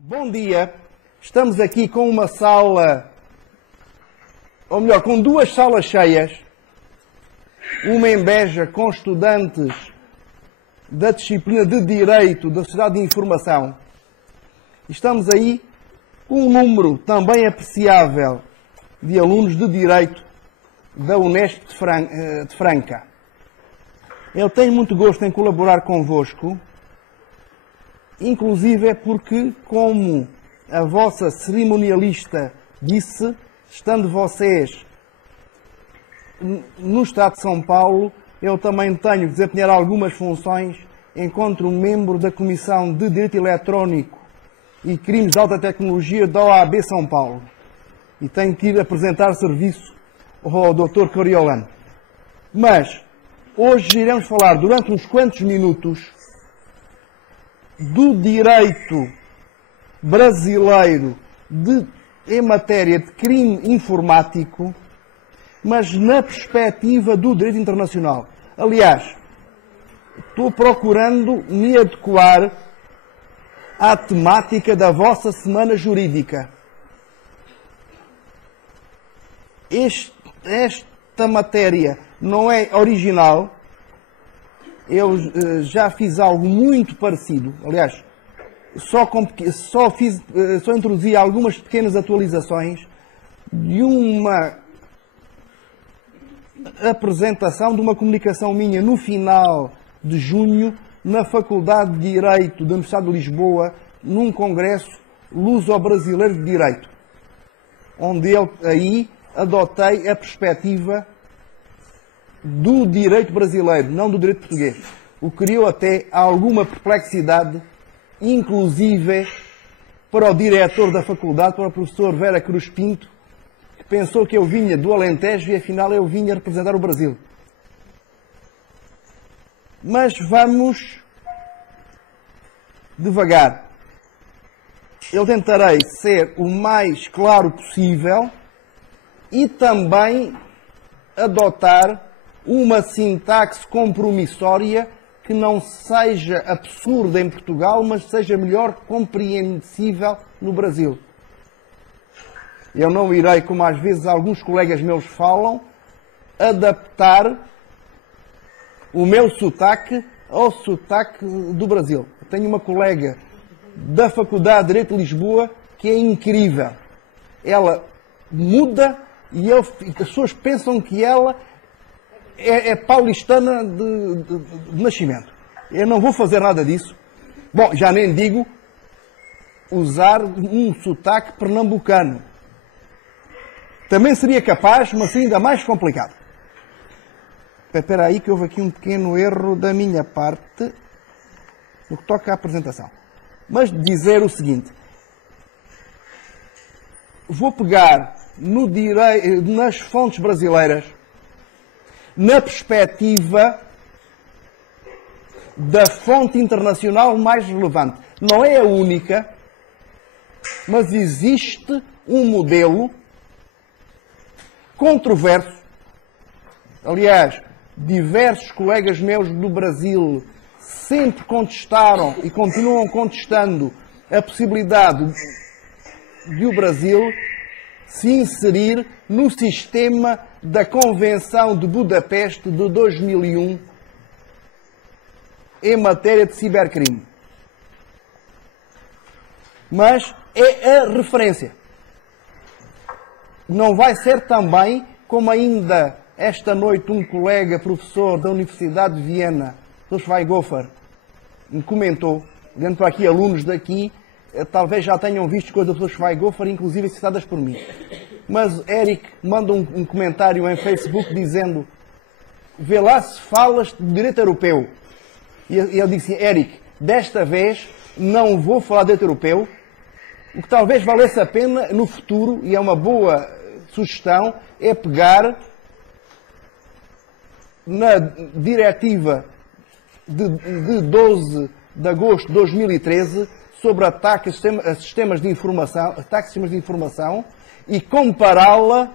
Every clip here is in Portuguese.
Bom dia, estamos aqui com uma sala, ou melhor, com duas salas cheias, uma em Beja com estudantes da disciplina de Direito da Sociedade de Informação. Estamos aí com um número também apreciável de alunos de Direito da Unesp de Franca. Eu tenho muito gosto em colaborar convosco, inclusive é porque, como a vossa cerimonialista disse, estando vocês no Estado de São Paulo, eu também tenho que desempenhar algumas funções enquanto membro da Comissão de Direito Eletrónico e Crimes de Alta Tecnologia da OAB São Paulo. E tenho que ir apresentar serviço ao Dr. Coriolano. Mas hoje iremos falar durante uns quantos minutos do direito brasileiro em matéria de crime informático, mas na perspectiva do direito internacional. Aliás, estou procurando me adequar à temática da vossa semana jurídica. Esta matéria não é original. Eu já fiz algo muito parecido. Aliás, só introduzi algumas pequenas atualizações de uma apresentação de uma comunicação minha no final de junho na Faculdade de Direito da Universidade de Lisboa, num congresso luso-brasileiro de Direito, onde eu aí adotei a perspectiva do direito brasileiro, não do direito português. O que criou até alguma perplexidade, inclusive para o diretor da faculdade, para o professor Vera Cruz Pinto, que pensou que eu vinha do Alentejo e afinal eu vinha representar o Brasil. Mas vamos devagar. Eu tentarei ser o mais claro possível e também adotar uma sintaxe compromissória que não seja absurda em Portugal, mas seja melhor compreensível no Brasil. Eu não irei, como às vezes alguns colegas meus falam, adaptar o meu sotaque ao sotaque do Brasil. Eu tenho uma colega da Faculdade de Direito de Lisboa que é incrível. Ela muda e as pessoas pensam que ela é paulistana de nascimento. Eu não vou fazer nada disso. Bom, já nem digo usar um sotaque pernambucano. Também seria capaz, mas ainda mais complicado. Espera aí que houve aqui um pequeno erro da minha parte no que toca à apresentação. Mas dizer o seguinte. Vou pegar nas fontes brasileiras na perspectiva da fonte internacional mais relevante. Não é a única, mas existe um modelo controverso. Aliás, diversos colegas meus do Brasil sempre contestaram e continuam contestando a possibilidade de o Brasil se inserir no sistema da Convenção de Budapeste de 2001 em matéria de cibercrime. Mas é a referência. Não vai ser também, como ainda esta noite um colega professor da Universidade de Viena, Dr. Schweighofer, me comentou, olhando para aqui alunos daqui, talvez já tenham visto coisas do Dr. Schweighofer, inclusive citadas por mim. Mas Eric manda um comentário em Facebook dizendo: vê lá se falas de direito europeu. E eu disse: Eric, desta vez não vou falar de direito europeu. O que talvez valesse a pena no futuro, e é uma boa sugestão, é pegar na diretiva de 12 de agosto de 2013 sobre ataque a sistemas de informação e compará-la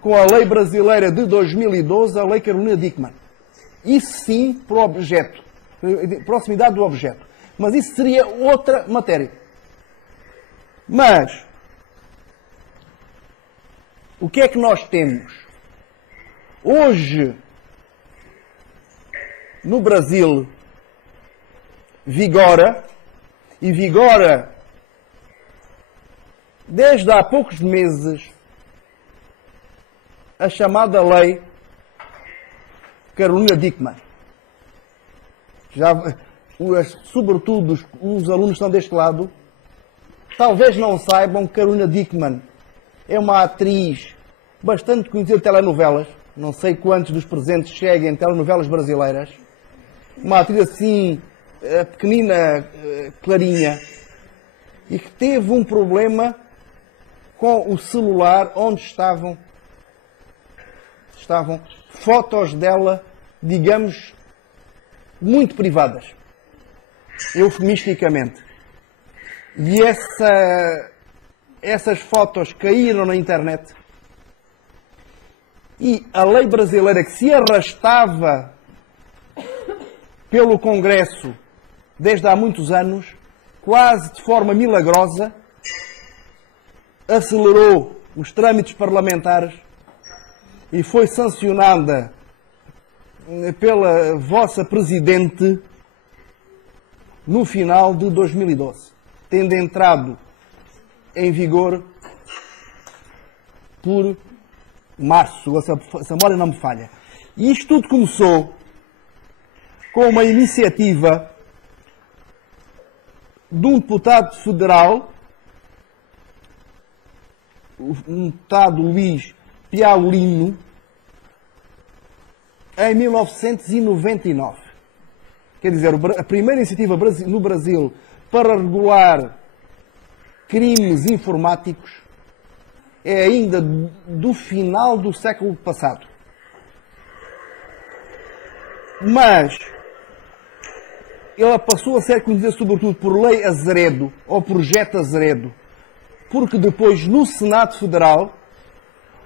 com a lei brasileira de 2012, a lei Carolina Dickmann. Isso sim, por objeto, proximidade do objeto. Mas isso seria outra matéria. Mas, o que é que nós temos? Hoje, no Brasil, vigora desde há poucos meses a chamada lei Carolina Dickmann. Sobretudo os alunos que estão deste lado, talvez não saibam que Carolina Dickmann é uma atriz bastante conhecida de telenovelas. Não sei quantos dos presentes cheguem em telenovelas brasileiras. Uma atriz assim, pequenina, clarinha, e que teve um problema com o celular onde estavam fotos dela, digamos, muito privadas, eufemisticamente. E essas fotos caíram na internet. E a lei brasileira que se arrastava pelo Congresso desde há muitos anos, quase de forma milagrosa, acelerou os trâmites parlamentares e foi sancionada pela vossa Presidente no final de 2012, tendo entrado em vigor por março, se a memória não me falha. E isto tudo começou com uma iniciativa de um deputado federal, um deputado Luís Piaulino, em 1999. Quer dizer, a primeira iniciativa no Brasil para regular crimes informáticos é ainda do final do século passado. Mas ela passou a ser conhecida sobretudo por Lei Azeredo, ou Projeto Azeredo, porque depois no Senado Federal,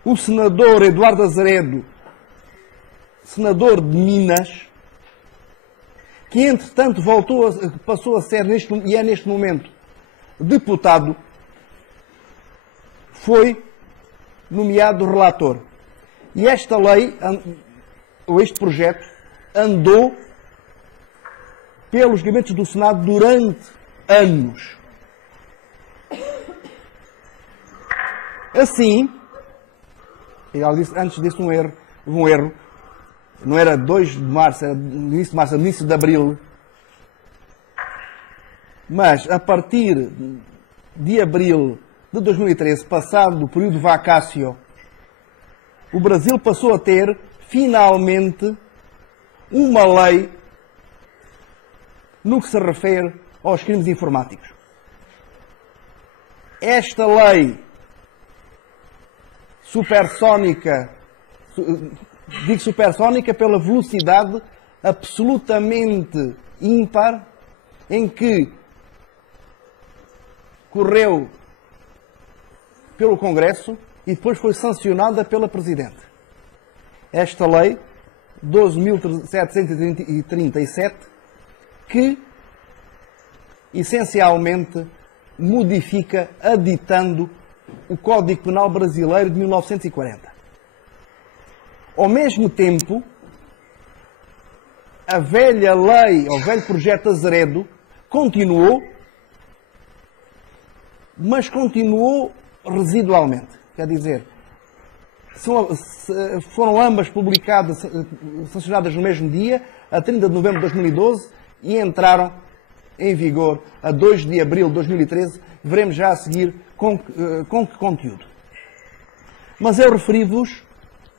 o senador Eduardo Azeredo, senador de Minas, que entretanto passou a ser, e é neste momento, deputado, foi nomeado relator. E esta lei, ou este projeto, andou pelos gabinetes do Senado durante anos. Assim, antes disso um erro, não era 2 de março, era no início de março, era no início de abril, mas a partir de abril de 2013, passado o período vacácio, o Brasil passou a ter, finalmente, uma lei no que se refere aos crimes informáticos. Esta lei supersónica, digo supersónica pela velocidade absolutamente ímpar em que correu pelo Congresso e depois foi sancionada pela Presidente. Esta lei, 12.737, que essencialmente modifica, aditando o Código Penal Brasileiro de 1940. Ao mesmo tempo, a velha lei, o velho projeto Azeredo, continuou, mas continuou residualmente. Quer dizer, foram ambas publicadas, sancionadas no mesmo dia, a 30 de novembro de 2012, e entraram em vigor a 2 de abril de 2013. Veremos já a seguir com que conteúdo. Mas eu referi-vos,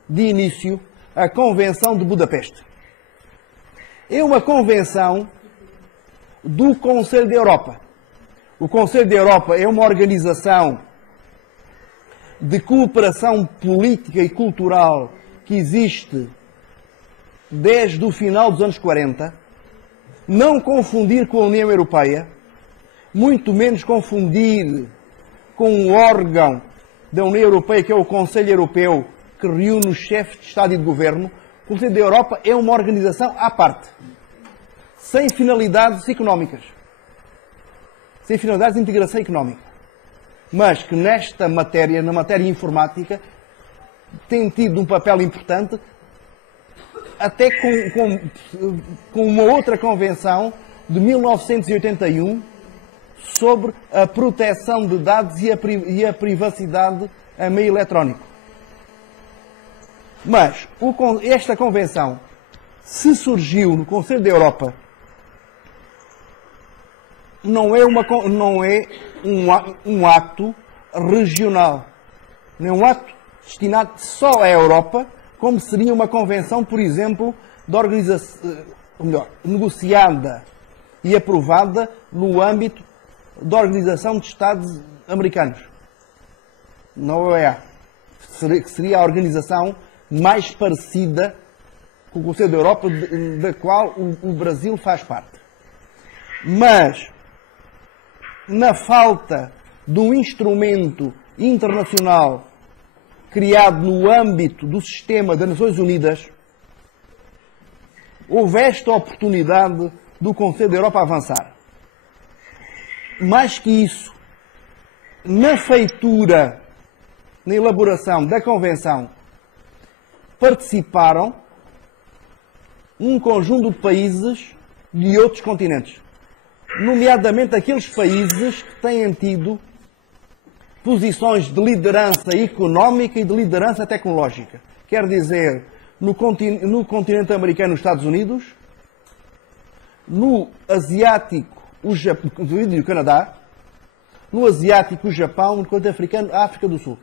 de início, a Convenção de Budapeste. É uma convenção do Conselho da Europa. O Conselho da Europa é uma organização de cooperação política e cultural que existe desde o final dos anos 40. Não confundir com a União Europeia, muito menos confundir com o órgão da União Europeia, que é o Conselho Europeu, que reúne os chefes de Estado e de Governo. O Conselho da Europa é uma organização à parte, sem finalidades económicas, sem finalidades de integração económica, mas que nesta matéria, na matéria informática, tem tido um papel importante, até com uma outra convenção de 1981 sobre a proteção de dados e a privacidade a meio eletrónico. Mas esta convenção, se surgiu no Conselho da Europa, não é um ato regional, não é um ato destinado só à Europa, como seria uma convenção, por exemplo, de organização, negociada e aprovada no âmbito da Organização de Estados Americanos, na OEA, que seria a organização mais parecida com o Conselho da Europa, da qual o Brasil faz parte. Mas, na falta de um instrumento internacional criado no âmbito do sistema das Nações Unidas, houve esta oportunidade do Conselho da Europa avançar. Mais que isso, na feitura, na elaboração da Convenção, participaram um conjunto de países de outros continentes, nomeadamente aqueles países que têm tido posições de liderança económica e de liderança tecnológica. Quer dizer, no continente americano, os Estados Unidos, no asiático, o Canadá, no asiático, o Japão, no continente africano, a África do Sul.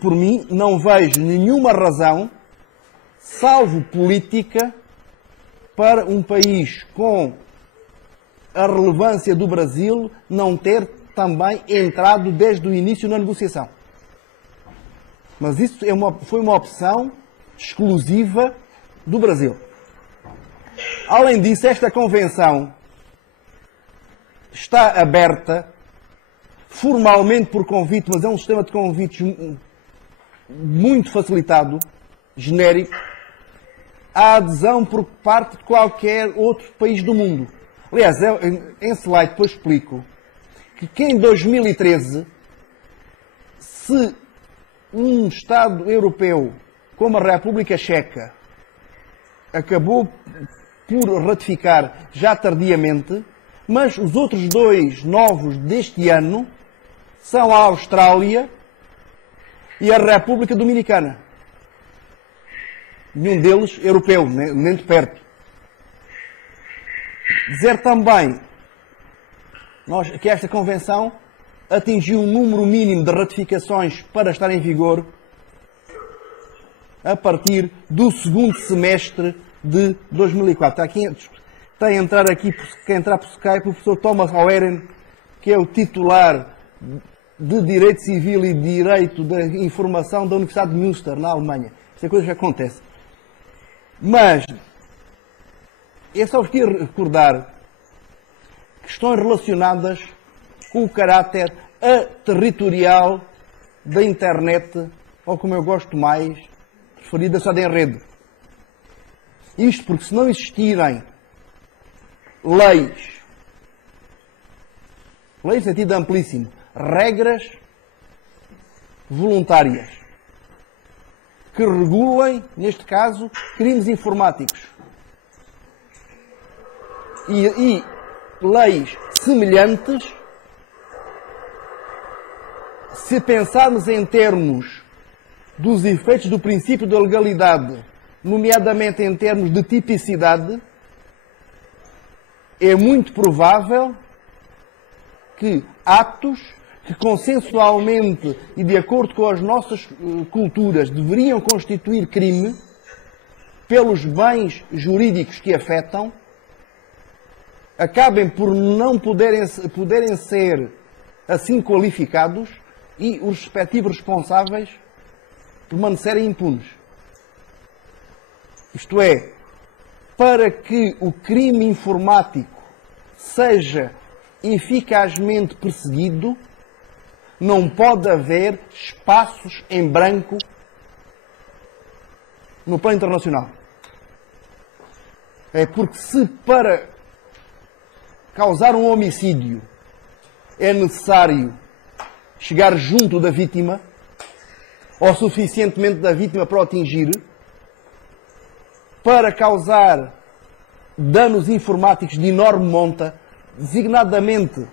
Por mim, não vejo nenhuma razão, salvo política, para um país com a relevância do Brasil não ter também entrado desde o início na negociação. Mas isso foi uma opção exclusiva do Brasil. Além disso, esta convenção está aberta formalmente por convite, mas é um sistema de convites muito facilitado, genérico, à adesão por parte de qualquer outro país do mundo. Aliás, em slide depois explico que em 2013, se um Estado europeu como a República Checa acabou por ratificar já tardiamente, mas os outros dois novos deste ano são a Austrália e a República Dominicana. Nenhum deles europeu, nem de perto. Dizer também que esta Convenção atingiu um número mínimo de ratificações para estar em vigor a partir do segundo semestre de 2004. Está a entrar aqui, quer entrar por Skype, o professor Thomas Haueren, que é o titular de Direito Civil e Direito da Informação da Universidade de Münster, na Alemanha. Esta é coisa que acontece. Mas, é só vos queria recordar questões relacionadas com o caráter aterritorial da internet, ou como eu gosto mais, preferida só de rede. Isto porque se não existirem leis no sentido amplíssimo, regras voluntárias que regulem, neste caso, crimes informáticos e leis semelhantes, se pensarmos em termos dos efeitos do princípio da legalidade, nomeadamente em termos de tipicidade, é muito provável que atos que consensualmente e de acordo com as nossas culturas deveriam constituir crime, pelos bens jurídicos que afetam, acabem por não poderem ser assim qualificados e os respectivos responsáveis permanecerem impunes. Isto é, para que o crime informático seja eficazmente perseguido, não pode haver espaços em branco no plano internacional. É porque se para causar um homicídio é necessário chegar junto da vítima, ou suficientemente da vítima para o atingir, para causar danos informáticos de enorme monta, designadamente,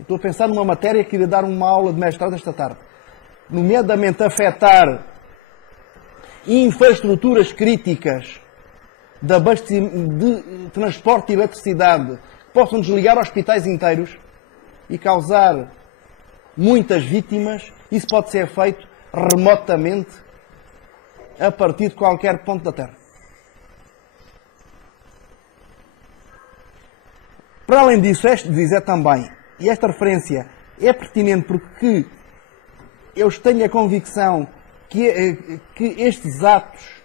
estou a pensar numa matéria que iria dar uma aula de mestrado esta tarde, nomeadamente afetar infraestruturas críticas de transporte de eletricidade que possam desligar hospitais inteiros e causar muitas vítimas. Isso pode ser feito remotamente a partir de qualquer ponto da Terra. Para além disso, dizer também, e esta referência é pertinente porque eu tenho a convicção que estes atos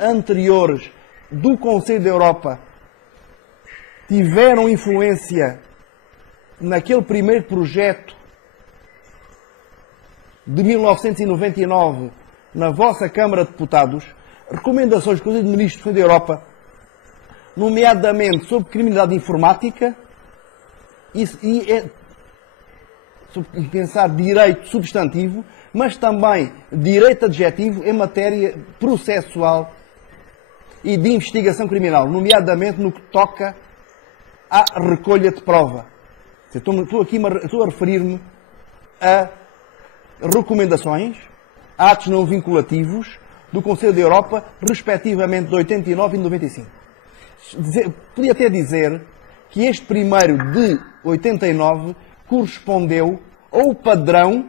anteriores do Conselho da Europa tiveram influência naquele primeiro projeto de 1999 na vossa Câmara de Deputados, recomendações do Conselho de Ministros da Europa, nomeadamente sobre criminalidade informática e sobre pensar direito substantivo, mas também direito adjetivo em matéria processual e de investigação criminal, nomeadamente no que toca à recolha de prova. Estou a referir-me a recomendações, atos não vinculativos do Conselho da Europa, respectivamente de 89 e de 95. Podia até dizer que este primeiro de 89 correspondeu ao padrão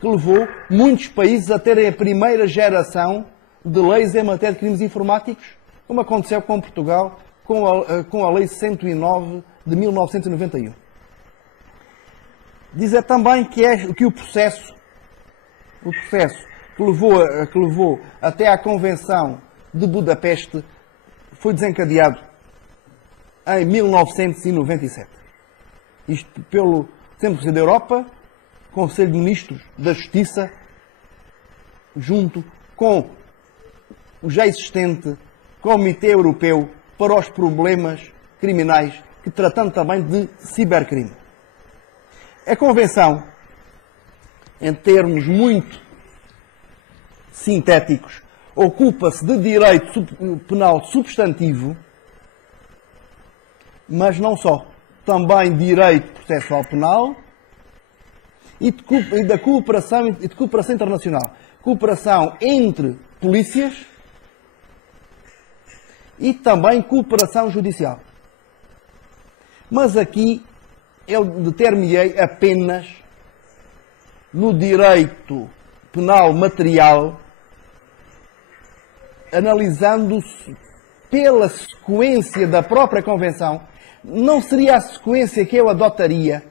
que levou muitos países a terem a primeira geração de leis em matéria de crimes informáticos, como aconteceu com Portugal, com a Lei 109 de 1991. Dizer também que o processo que levou até à Convenção de Budapeste foi desencadeado em 1997. Isto pelo Conselho da Europa, Conselho de Ministros da Justiça, junto com o já existente Comitê Europeu para os Problemas Criminais, que tratando também de cibercrime. A Convenção, em termos muito sintéticos, ocupa-se de direito penal substantivo, mas não só. Também direito processual penal e de cooperação internacional. Cooperação entre polícias e também cooperação judicial. Mas aqui eu determinei apenas no direito penal material, analisando-se pela sequência da própria Convenção. Não seria a sequência que eu adotaria.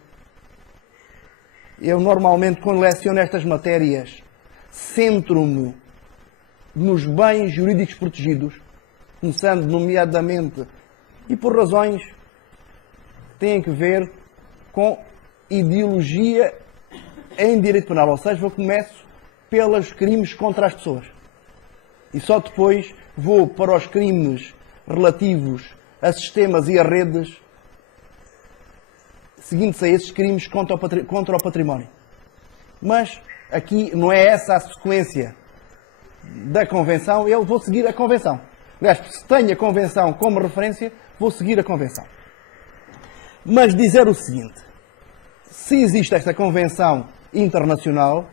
Eu normalmente, quando leciono estas matérias, centro-me nos bens jurídicos protegidos, começando nomeadamente, e por razões que têm a ver com ideologia em direito penal. Ou seja, eu começo pelos crimes contra as pessoas. E só depois vou para os crimes relativos a sistemas e a redes, seguindo-se a esses crimes contra o património. Mas aqui não é essa a sequência da Convenção, eu vou seguir a Convenção. Aliás, se tenho a Convenção como referência, vou seguir a Convenção. Mas dizer o seguinte: se existe esta Convenção internacional,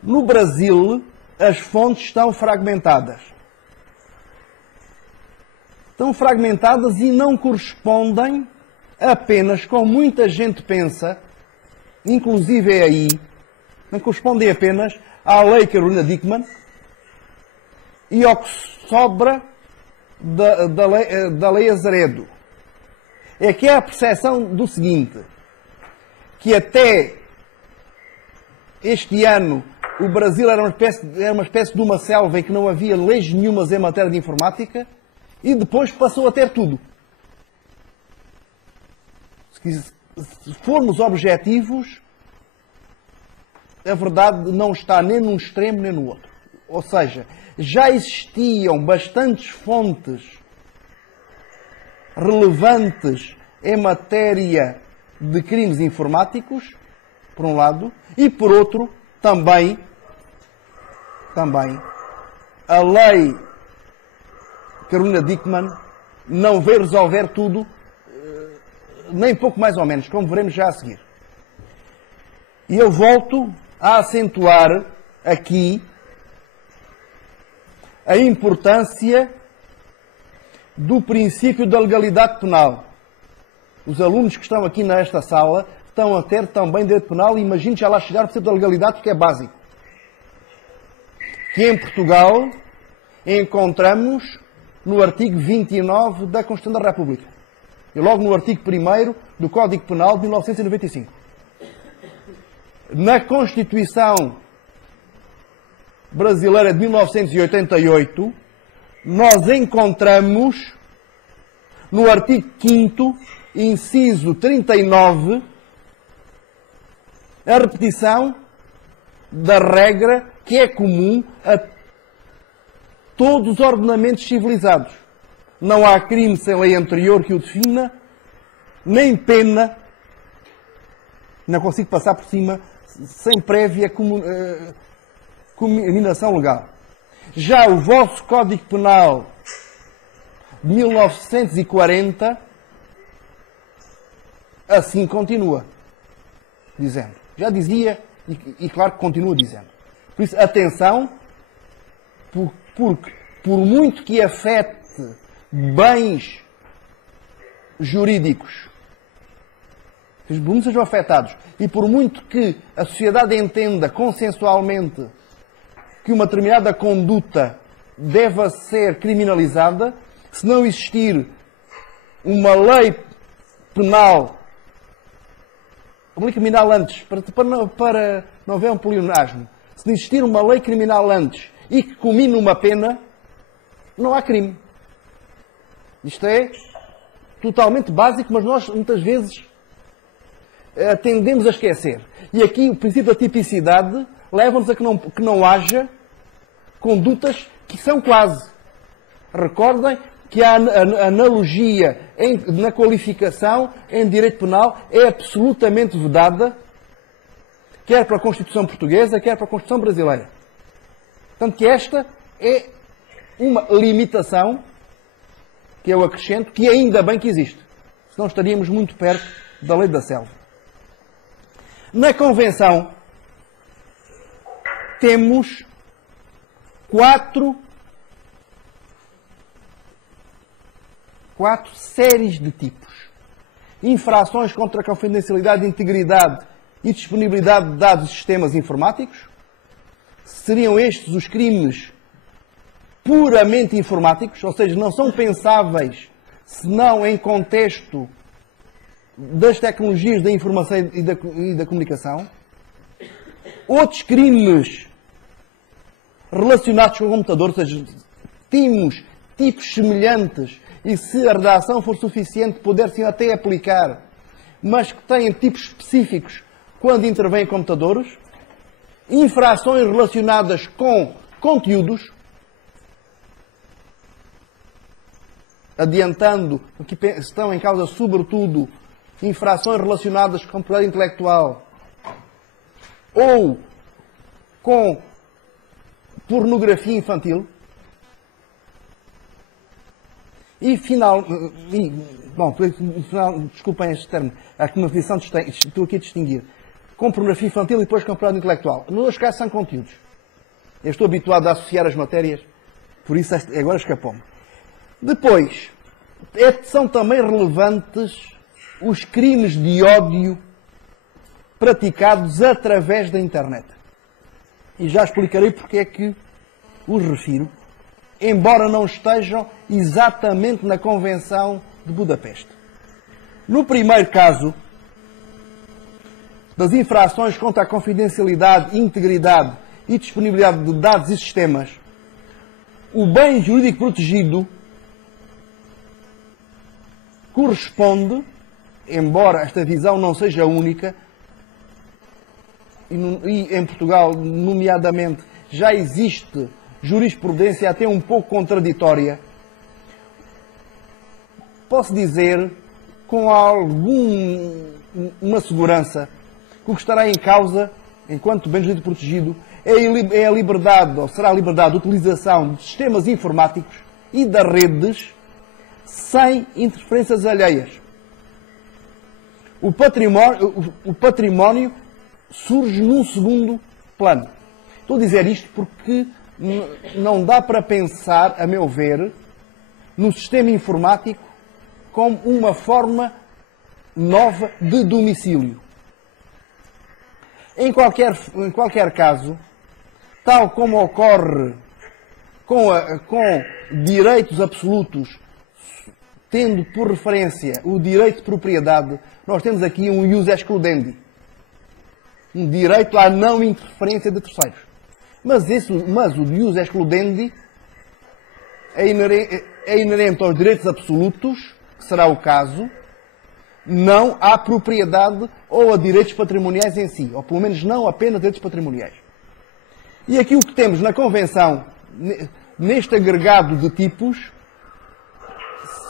no Brasil as fontes estão fragmentadas. Estão fragmentadas e não correspondem apenas, como muita gente pensa, inclusive é aí, não correspondem apenas à Lei Carolina Dickmann e ao que sobra da lei Azeredo. é que há a percepção do seguinte, que até este ano o Brasil era uma espécie de uma selva em que não havia leis nenhumas em matéria de informática e depois passou a ter tudo. Se formos objetivos, a verdade não está nem num extremo nem no outro. Ou seja, já existiam bastantes fontes relevantes em matéria de crimes informáticos, por um lado, e por outro, também, a lei Carolina Dickmann não veio resolver tudo, nem pouco mais ou menos, como veremos já a seguir. E eu volto a acentuar aqui a importância do princípio da legalidade penal. Os alunos que estão aqui nesta sala estão a ter também direito penal e imagino já lá chegar ao princípio da legalidade, porque é básico. Que em Portugal encontramos no artigo 29 da Constituição da República e logo no artigo 1º do Código Penal de 1995. Na Constituição Brasileira de 1988, nós encontramos no artigo 5º, inciso 39, a repetição da regra que é comum a todos os ordenamentos civilizados. Não há crime sem lei anterior que o defina, nem pena, não consigo passar por cima, sem prévia cominação legal. Já o vosso Código Penal de 1940, assim continua, dizendo. Já dizia, e claro que continua dizendo. Por isso, atenção, porque por muito que afete bens jurídicos, que os bens sejam afetados, e por muito que a sociedade entenda consensualmente que uma determinada conduta deva ser criminalizada, se não existir uma lei penal, uma lei criminal antes, para não haver um pleonasmo, se não existir uma lei criminal antes e que comine uma pena, não há crime. Isto é totalmente básico, mas nós muitas vezes tendemos a esquecer. E aqui o princípio da tipicidade leva-nos a que não haja condutas que são quase. Recordem que a analogia na qualificação em direito penal é absolutamente vedada, quer para a Constituição portuguesa, quer para a Constituição brasileira. Portanto, que esta é uma limitação, que eu acrescento, que ainda bem que existe. Senão estaríamos muito perto da lei da selva. Na Convenção, temos quatro séries de tipos. Infrações contra a confidencialidade, integridade e disponibilidade de dados e sistemas informáticos. Seriam estes os crimes puramente informáticos, ou seja, não são pensáveis senão em contexto das tecnologias da informação e da comunicação. Outros crimes relacionados com o computador, ou seja, temos tipos semelhantes e se a redação for suficiente poder-se até aplicar, mas que têm tipos específicos quando intervêm computadores. Infrações relacionadas com conteúdos, adiantando que estão em causa sobretudo infrações relacionadas com propriedade intelectual ou com pornografia infantil. E desculpem este termo, a definição estou aqui a distinguir com pornografia infantil e depois com propriedade intelectual. Nos dois casos são conteúdos. Eu estou habituado a associar as matérias, por isso agora escapou-me. Depois, são também relevantes os crimes de ódio praticados através da internet. E já explicarei porque é que os refiro, embora não estejam exatamente na Convenção de Budapeste. No primeiro caso, das infrações contra a confidencialidade, integridade e disponibilidade de dados e sistemas, o bem jurídico protegido corresponde, embora esta visão não seja única, e em Portugal, nomeadamente, já existe jurisprudência até um pouco contraditória, posso dizer com alguma segurança que o que estará em causa, enquanto bem jurídico protegido, é a liberdade, ou será a liberdade de utilização de sistemas informáticos e das redes sem interferências alheias. O património surge num segundo plano. Estou a dizer isto porque não dá para pensar, a meu ver, no sistema informático como uma forma nova de domicílio. Em qualquer caso, tal como ocorre com direitos absolutos, tendo por referência o direito de propriedade, nós temos aqui um ius excludendi, um direito à não interferência de terceiros. Mas o ius excludendi é inerente aos direitos absolutos, que será o caso, não à propriedade ou a direitos patrimoniais em si, ou pelo menos não apenas direitos patrimoniais. E aqui o que temos na Convenção, neste agregado de tipos,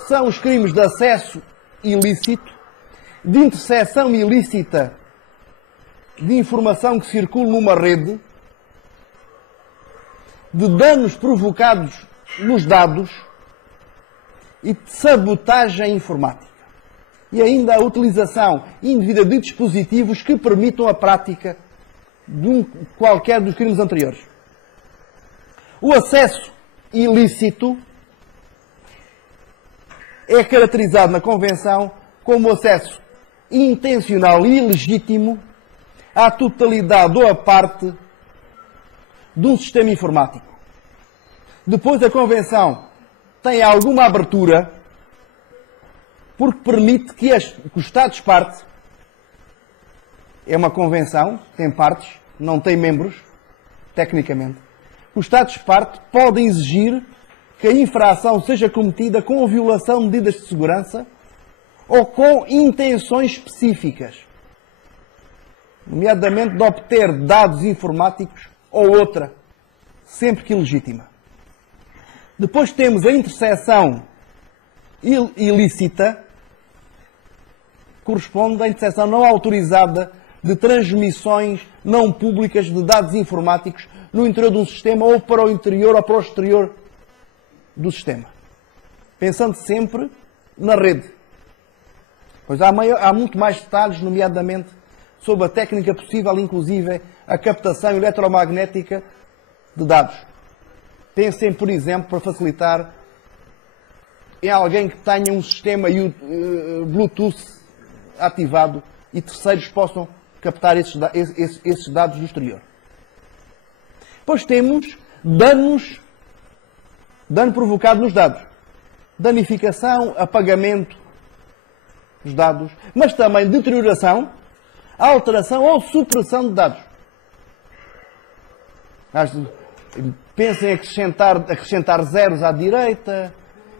são os crimes de acesso ilícito, de interseção ilícita de informação que circula numa rede, de danos provocados nos dados e de sabotagem informática. E ainda a utilização indevida de dispositivos que permitam a prática de qualquer dos crimes anteriores. O acesso ilícito é caracterizado na Convenção como acesso intencional e ilegítimo à totalidade ou à parte de um sistema informático. Depois a Convenção tem alguma abertura porque permite que os Estados-partes, é uma Convenção, tem partes, não tem membros, tecnicamente, os Estados-partes podem exigir que a infração seja cometida com a violação de medidas de segurança ou com intenções específicas, nomeadamente de obter dados informáticos ou outra, sempre que ilegítima. Depois temos a interseção ilícita, corresponde à interseção não autorizada de transmissões não públicas de dados informáticos no interior de um sistema ou para o interior ou para o exterior do sistema. Pensando sempre na rede. Pois há muito mais detalhes, nomeadamente sobre a técnica possível, inclusive a captação eletromagnética de dados. Pensem, por exemplo, para facilitar, em alguém que tenha um sistema Bluetooth ativado e terceiros possam captar esses dados do exterior. Depois temos dano provocado nos dados. Danificação, apagamento dos dados, mas também deterioração, alteração ou supressão de dados. Pensem em acrescentar zeros à direita,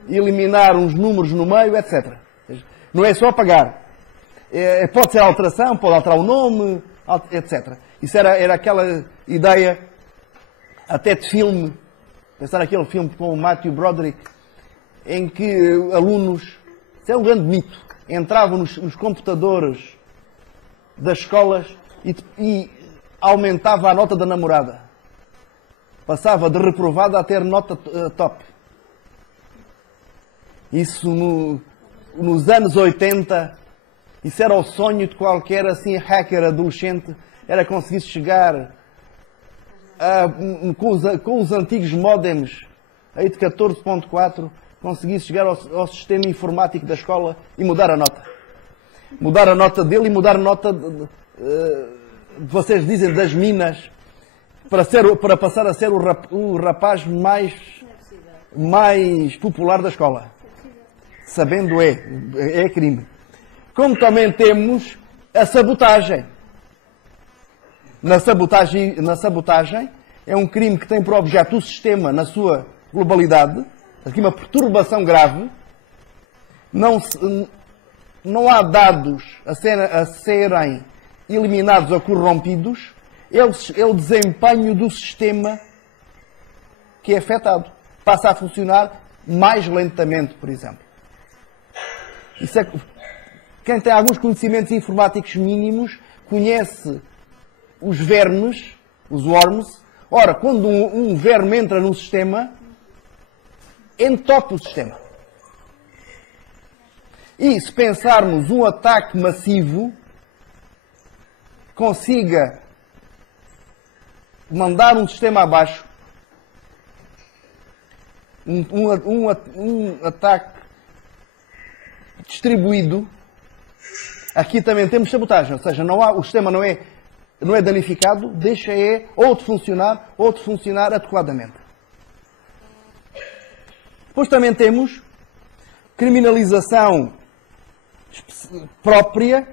eliminar uns números no meio, etc. Não é só apagar. Pode ser alteração, pode alterar o nome, etc. Isso era aquela ideia até de filme, pensar naquele filme com o Matthew Broderick, em que alunos, isso é um grande mito, entravam nos computadores das escolas e aumentava a nota da namorada. Passava de reprovada a ter nota top. Isso nos anos 80, isso era o sonho de qualquer assim hacker adolescente, era conseguir chegar com os antigos modems aí de 14.4, conseguisse chegar ao sistema informático da escola e mudar a nota. Mudar a nota dele e mudar a nota, vocês dizem, das minas, para passar a ser o rapaz mais popular da escola. Sabendo é crime. como também temos a sabotagem. Na sabotagem é um crime que tem por objeto o sistema na sua globalidade, aqui uma perturbação grave, não há dados a serem eliminados ou corrompidos, é o desempenho do sistema que é afetado. Passa a funcionar mais lentamente, por exemplo. Quem tem alguns conhecimentos informáticos mínimos conhece os vermes, os worms. Ora, quando um verme entra no sistema, entope o sistema. E se pensarmos um ataque massivo, consiga mandar um sistema abaixo, um ataque distribuído, aqui também temos sabotagem, ou seja, o sistema não é danificado, deixa ou de funcionar adequadamente. Depois também temos criminalização própria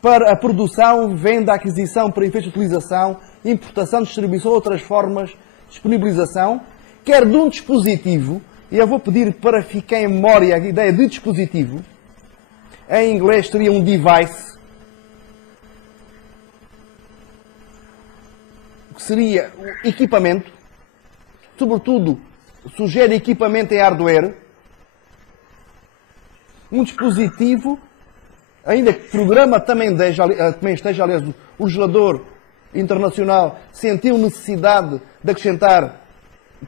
para a produção, venda, aquisição para efeitos de utilização, importação, distribuição ou outras formas de disponibilização, quer de um dispositivo, e eu vou pedir para ficar em memória a ideia de dispositivo, em inglês seria um device, que seria equipamento, sobretudo sugere equipamento em hardware, um dispositivo, ainda que o programa também esteja, aliás, o legislador internacional sentiu necessidade de acrescentar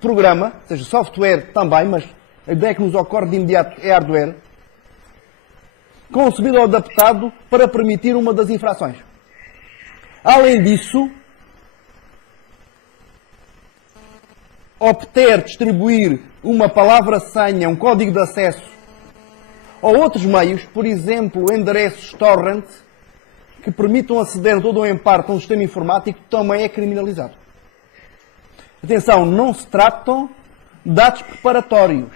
programa, ou seja, software também, mas a ideia que nos ocorre de imediato é hardware, concebido ou adaptado para permitir uma das infrações. Além disso, obter, distribuir uma palavra-senha, um código de acesso ou outros meios, por exemplo, endereços torrent, que permitam aceder todo ou em parte a um sistema informático, também é criminalizado. Atenção, não se tratam de dados preparatórios,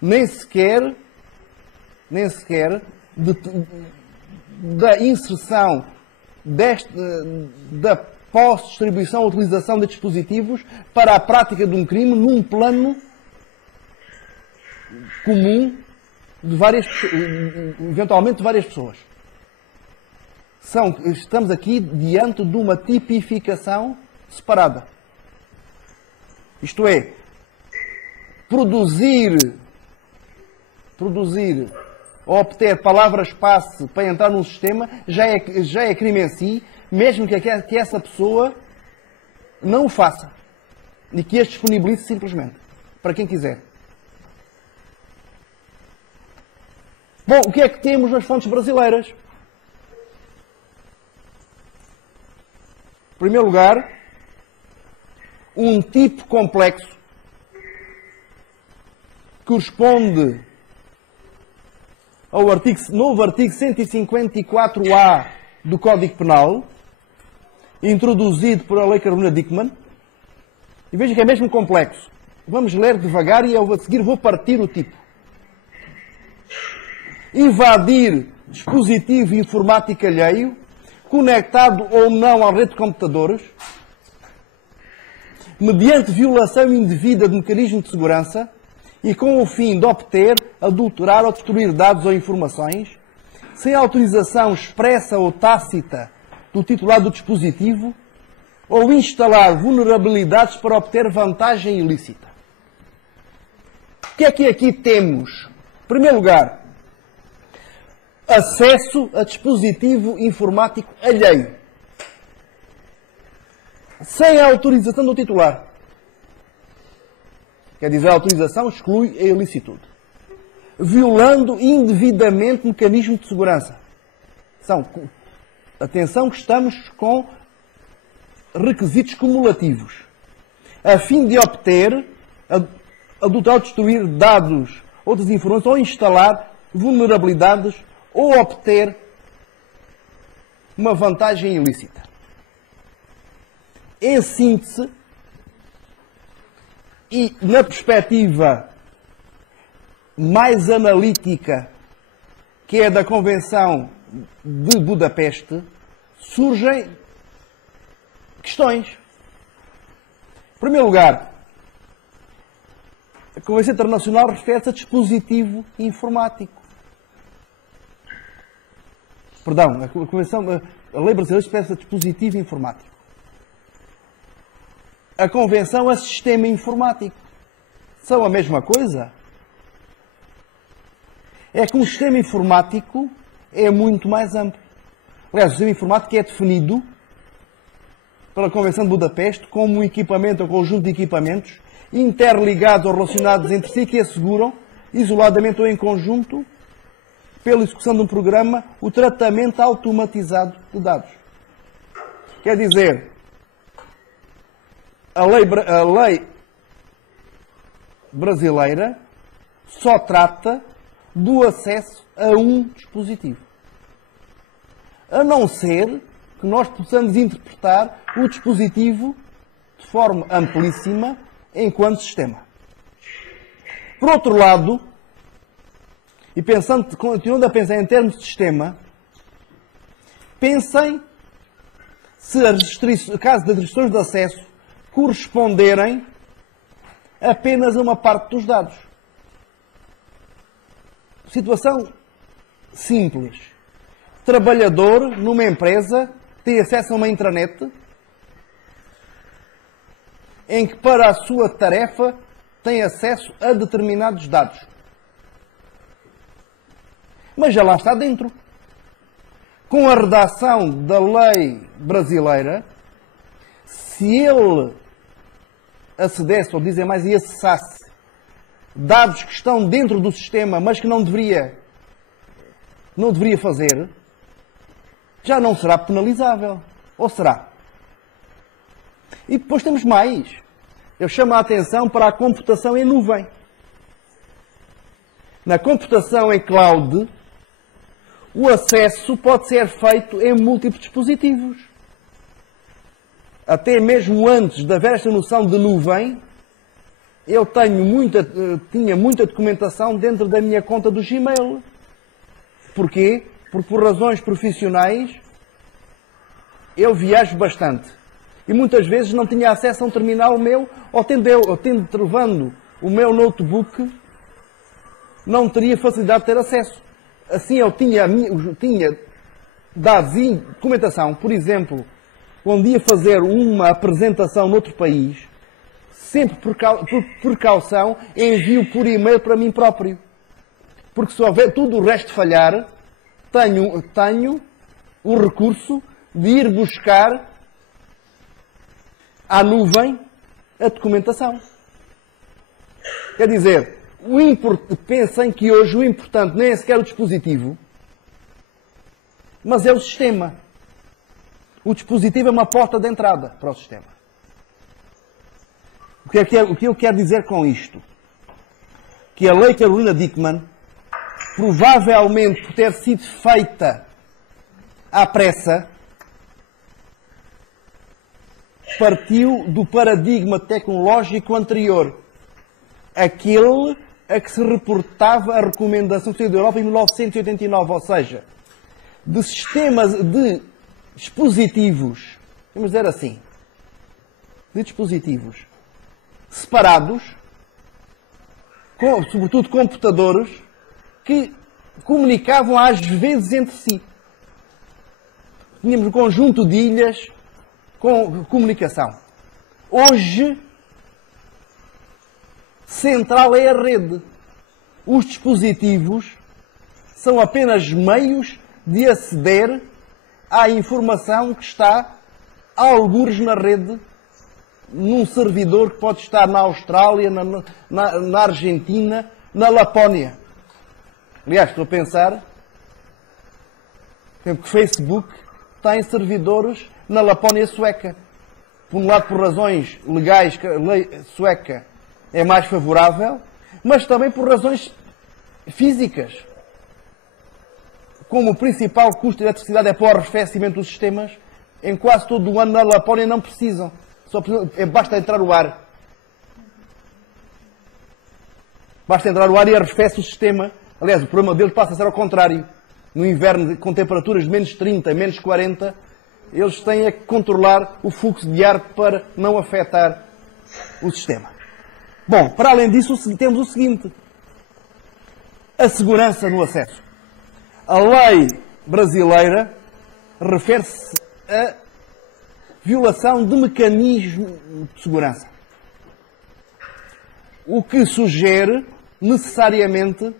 nem sequer da inserção da posse, distribuição ou utilização de dispositivos para a prática de um crime num plano comum eventualmente de várias pessoas. Estamos aqui diante de uma tipificação separada. Isto é, produzir ou obter palavras-passe para entrar num sistema já é crime em si, mesmo que essa pessoa não o faça e que as disponibilize simplesmente para quem quiser. Bom, o que é que temos nas fontes brasileiras? Em primeiro lugar, um tipo complexo que corresponde ao novo artigo 154A do Código Penal, introduzido por a Lei Carolina Dickmann. E veja que é mesmo complexo. Vamos ler devagar e eu a seguir vou partir o tipo. Invadir dispositivo informático alheio, conectado ou não à rede de computadores, mediante violação indevida de mecanismo de segurança e com o fim de obter, adulterar ou destruir dados ou informações, sem autorização expressa ou tácita do titular do dispositivo, ou instalar vulnerabilidades para obter vantagem ilícita. O que é que aqui temos? Em primeiro lugar, acesso a dispositivo informático alheio, sem a autorização do titular. Quer dizer, a autorização exclui a ilicitude. Violando indevidamente mecanismo de segurança. Atenção que estamos com requisitos cumulativos. A fim de obter, adulterar ou destruir dados, outras informações, ou instalar vulnerabilidades, ou obter uma vantagem ilícita. Em síntese, e na perspectiva mais analítica que é da Convenção de Budapeste, surgem questões. Em primeiro lugar, a Convenção Internacional refere-se a dispositivo informático. Perdão, a lei brasileira refere-se a dispositivo informático. A Convenção a sistema informático. São a mesma coisa? É que um sistema informático é muito mais amplo. Aliás, o sistema informático é definido pela Convenção de Budapeste como um equipamento ou conjunto de equipamentos interligados ou relacionados entre si que asseguram, isoladamente ou em conjunto, pela execução de um programa, o tratamento automatizado de dados. Quer dizer, a lei brasileira só trata do acesso a um dispositivo. A não ser que nós possamos interpretar o dispositivo de forma amplíssima enquanto sistema. Por outro lado, e continuando a pensar em termos de sistema, pensem se o caso das restrições de acesso corresponderem apenas a uma parte dos dados. Situação simples. Trabalhador numa empresa tem acesso a uma intranet em que para a sua tarefa tem acesso a determinados dados. Mas já lá está dentro. Com a redação da lei brasileira, se ele acedesse, ou dizem mais, e acessasse dados que estão dentro do sistema, mas que não deveria fazer, já não será penalizável. Ou será? E depois temos mais. Eu chamo a atenção para a computação em nuvem. Na computação em cloud, o acesso pode ser feito em múltiplos dispositivos. Até mesmo antes de haver esta noção de nuvem, eu tinha muita documentação dentro da minha conta do Gmail. Porquê? Porque por razões profissionais eu viajo bastante. E muitas vezes não tinha acesso a um terminal meu, ou levando o meu notebook, não teria facilidade de ter acesso. Assim eu tinha dados e documentação, por exemplo, quando ia fazer uma apresentação noutro país, sempre por precaução, envio por e-mail para mim próprio. Porque se houver tudo o resto falhar, tenho o recurso de ir buscar à nuvem a documentação. Quer dizer, pensem que hoje o importante nem é sequer o dispositivo, mas é o sistema. O dispositivo é uma porta de entrada para o sistema. O que eu quero dizer com isto? Que a Lei Carolina Dickmann, provavelmente por ter sido feita à pressa, partiu do paradigma tecnológico anterior, aquele a que se reportava a recomendação da Europa em 1989, ou seja, de sistemas de dispositivos, vamos dizer assim, de dispositivos separados, sobretudo computadores, que comunicavam às vezes entre si. Tínhamos um conjunto de ilhas com comunicação. Hoje, central é a rede. Os dispositivos são apenas meios de aceder à informação que está a algures na rede, num servidor que pode estar na Austrália, na Argentina, na Lapónia. Aliás, estou a pensar que o Facebook tem servidores na Lapónia sueca. Por um lado, por razões legais, que a lei sueca é mais favorável, mas também por razões físicas. Como o principal custo de eletricidade é para o arrefecimento dos sistemas, em quase todo o ano na Lapónia não precisam. Basta entrar o ar. Basta entrar o ar e arrefece o sistema. Aliás, o problema deles passa a ser ao contrário. no inverno com temperaturas de menos 30, menos 40, eles têm a controlar o fluxo de ar para não afetar o sistema. Bom, para além disso, temos o seguinte: a segurança no acesso. A lei brasileira refere-se a violação de mecanismo de segurança, o que sugere necessariamente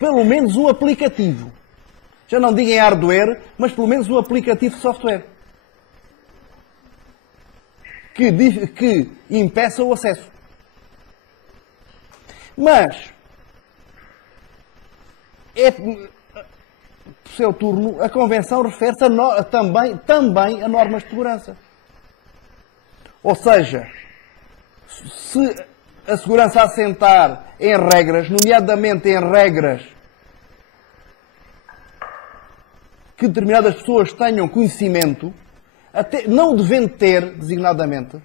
pelo menos um aplicativo. Já não digo em hardware, mas pelo menos um aplicativo de software que impeça o acesso. Mas por seu turno, a Convenção refere-se também a normas de segurança. Ou seja, se a segurança assentar em regras, nomeadamente em regras que determinadas pessoas tenham conhecimento, até não devendo ter designadamente,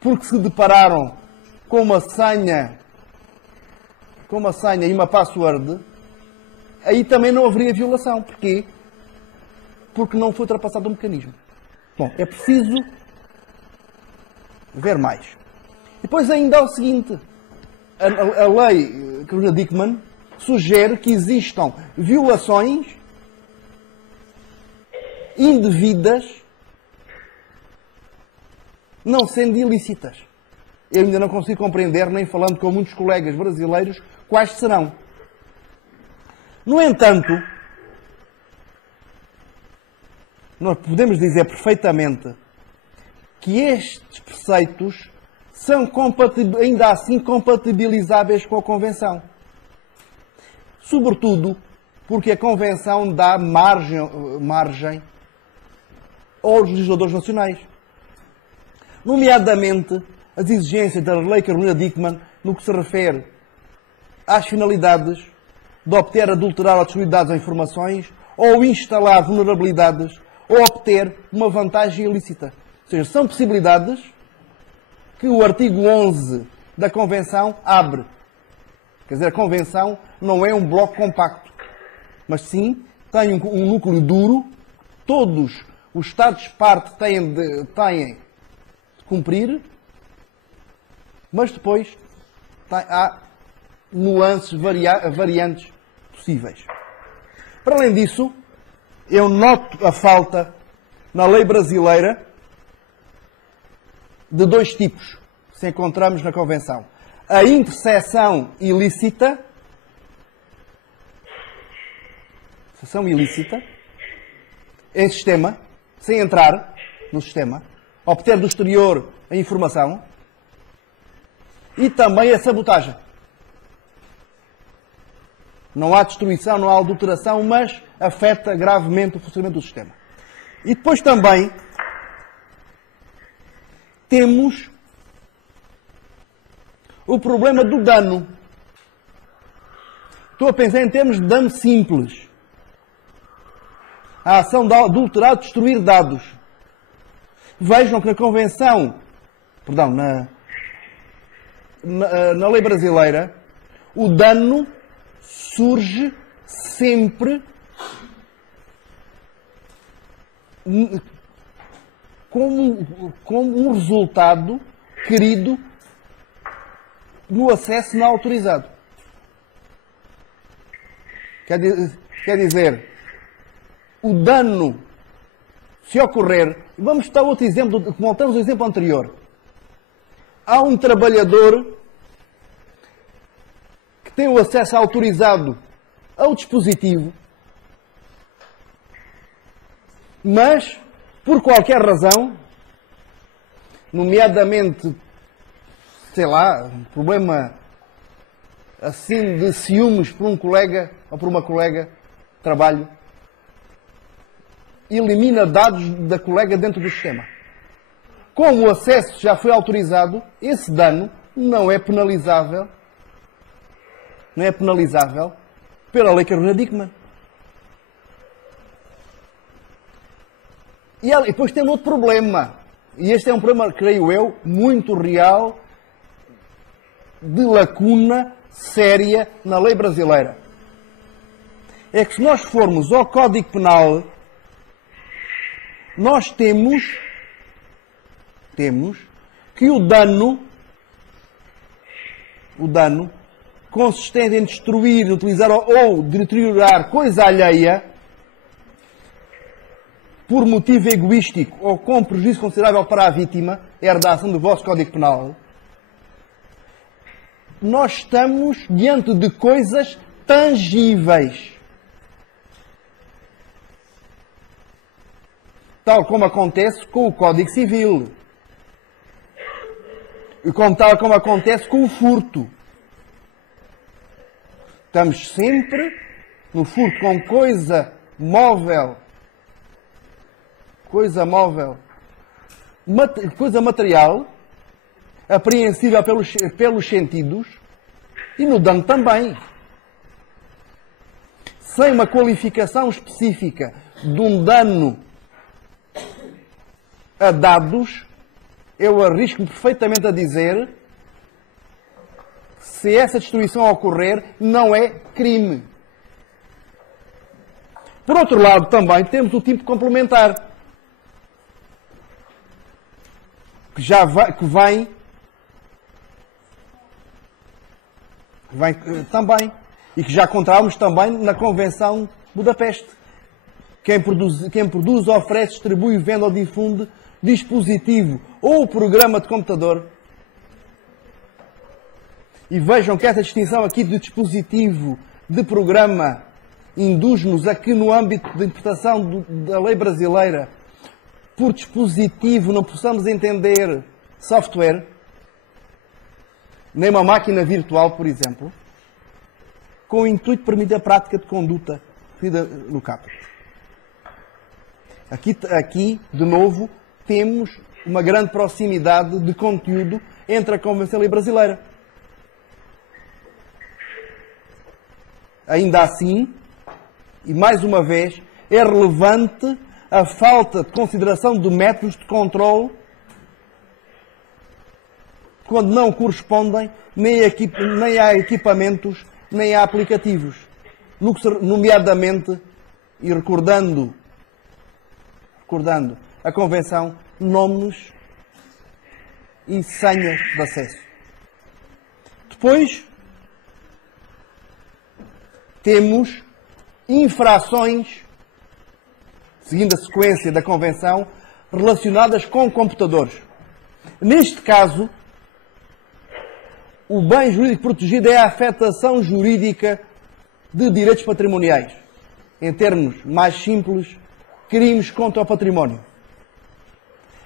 porque se depararam com uma senha e uma password, aí também não haveria violação. Porquê? Porque não foi ultrapassado o mecanismo. Bom, é preciso ver mais. Depois ainda há o seguinte: a lei Carolina-Dickmann sugere que existam violações indevidas, não sendo ilícitas. Eu ainda não consigo compreender, nem falando com muitos colegas brasileiros, quais serão. No entanto, nós podemos dizer perfeitamente que estes preceitos são ainda assim compatibilizáveis com a Convenção. Sobretudo porque a Convenção dá margem aos legisladores nacionais. Nomeadamente, as exigências da Lei Carolina-Dickmann no que se refere às finalidades de obter, adulterar ou destruir dados ou informações, ou instalar vulnerabilidades, ou obter uma vantagem ilícita. Ou seja, são possibilidades que o artigo 11 da Convenção abre. Quer dizer, a Convenção não é um bloco compacto, mas sim tem um núcleo duro. Todos os Estados-parte têm de cumprir, mas depois há nuances variantes possíveis. Para além disso, eu noto a falta na lei brasileira de dois tipos que se encontramos na Convenção: a interseção ilícita, em sistema, sem entrar no sistema, obter do exterior a informação, e também a sabotagem. Não há destruição, não há adulteração, mas afeta gravemente o funcionamento do sistema. E depois também temos o problema do dano. Estou a pensar em termos de dano simples. A ação de adulterar ou destruir dados. Vejam que na Convenção, na lei brasileira, o dano surge sempre como um resultado querido no acesso não autorizado. Quer dizer, o dano, se ocorrer, vamos citar outro exemplo, voltamos ao exemplo anterior. Há um trabalhador que tem o acesso autorizado ao dispositivo, mas, por qualquer razão, nomeadamente, sei lá, um problema assim de ciúmes por um colega ou por uma colega de trabalho, elimina dados da colega dentro do sistema. Como o acesso já foi autorizado, esse dano não é penalizável pela Lei Carolina-Dickmann. E depois tem outro problema, e este é um problema, creio eu, muito real, de lacuna séria na lei brasileira. É que se nós formos ao Código Penal, nós temos que o dano consistente em destruir, utilizar ou deteriorar coisa alheia por motivo egoístico ou com prejuízo considerável para a vítima, é a redação do vosso Código Penal. Nós estamos diante de coisas tangíveis. Tal como acontece com o Código Civil. E tal como acontece com o furto. Estamos sempre no furto com coisa móvel, coisa material, apreensível pelos sentidos, e no dano também. Sem uma qualificação específica de um dano a dados, eu arrisco-me perfeitamente a dizer que se essa destruição ocorrer, não é crime. Por outro lado, também temos o tipo complementar, que vem também, e que já encontramos também na Convenção de Budapeste. Quem produz, oferece, distribui, vende ou difunde dispositivo ou programa de computador. E vejam que essa distinção aqui de dispositivo, de programa, induz-nos a que no âmbito da interpretação da lei brasileira, por dispositivo não possamos entender software, nem uma máquina virtual, por exemplo, com o intuito de permitir a prática de conduta referida no caput. Aqui, de novo, temos uma grande proximidade de conteúdo entre a Convenção e a lei brasileira. Ainda assim, e mais uma vez, é relevante a falta de consideração de métodos de controle quando não correspondem nem a equipamentos, nem a aplicativos. Nomeadamente, e recordando a Convenção, nomes e senhas de acesso. Depois, temos infrações, seguindo a sequência da Convenção, relacionadas com computadores. Neste caso, o bem jurídico protegido é a afetação jurídica de direitos patrimoniais. Em termos mais simples, crimes contra o património.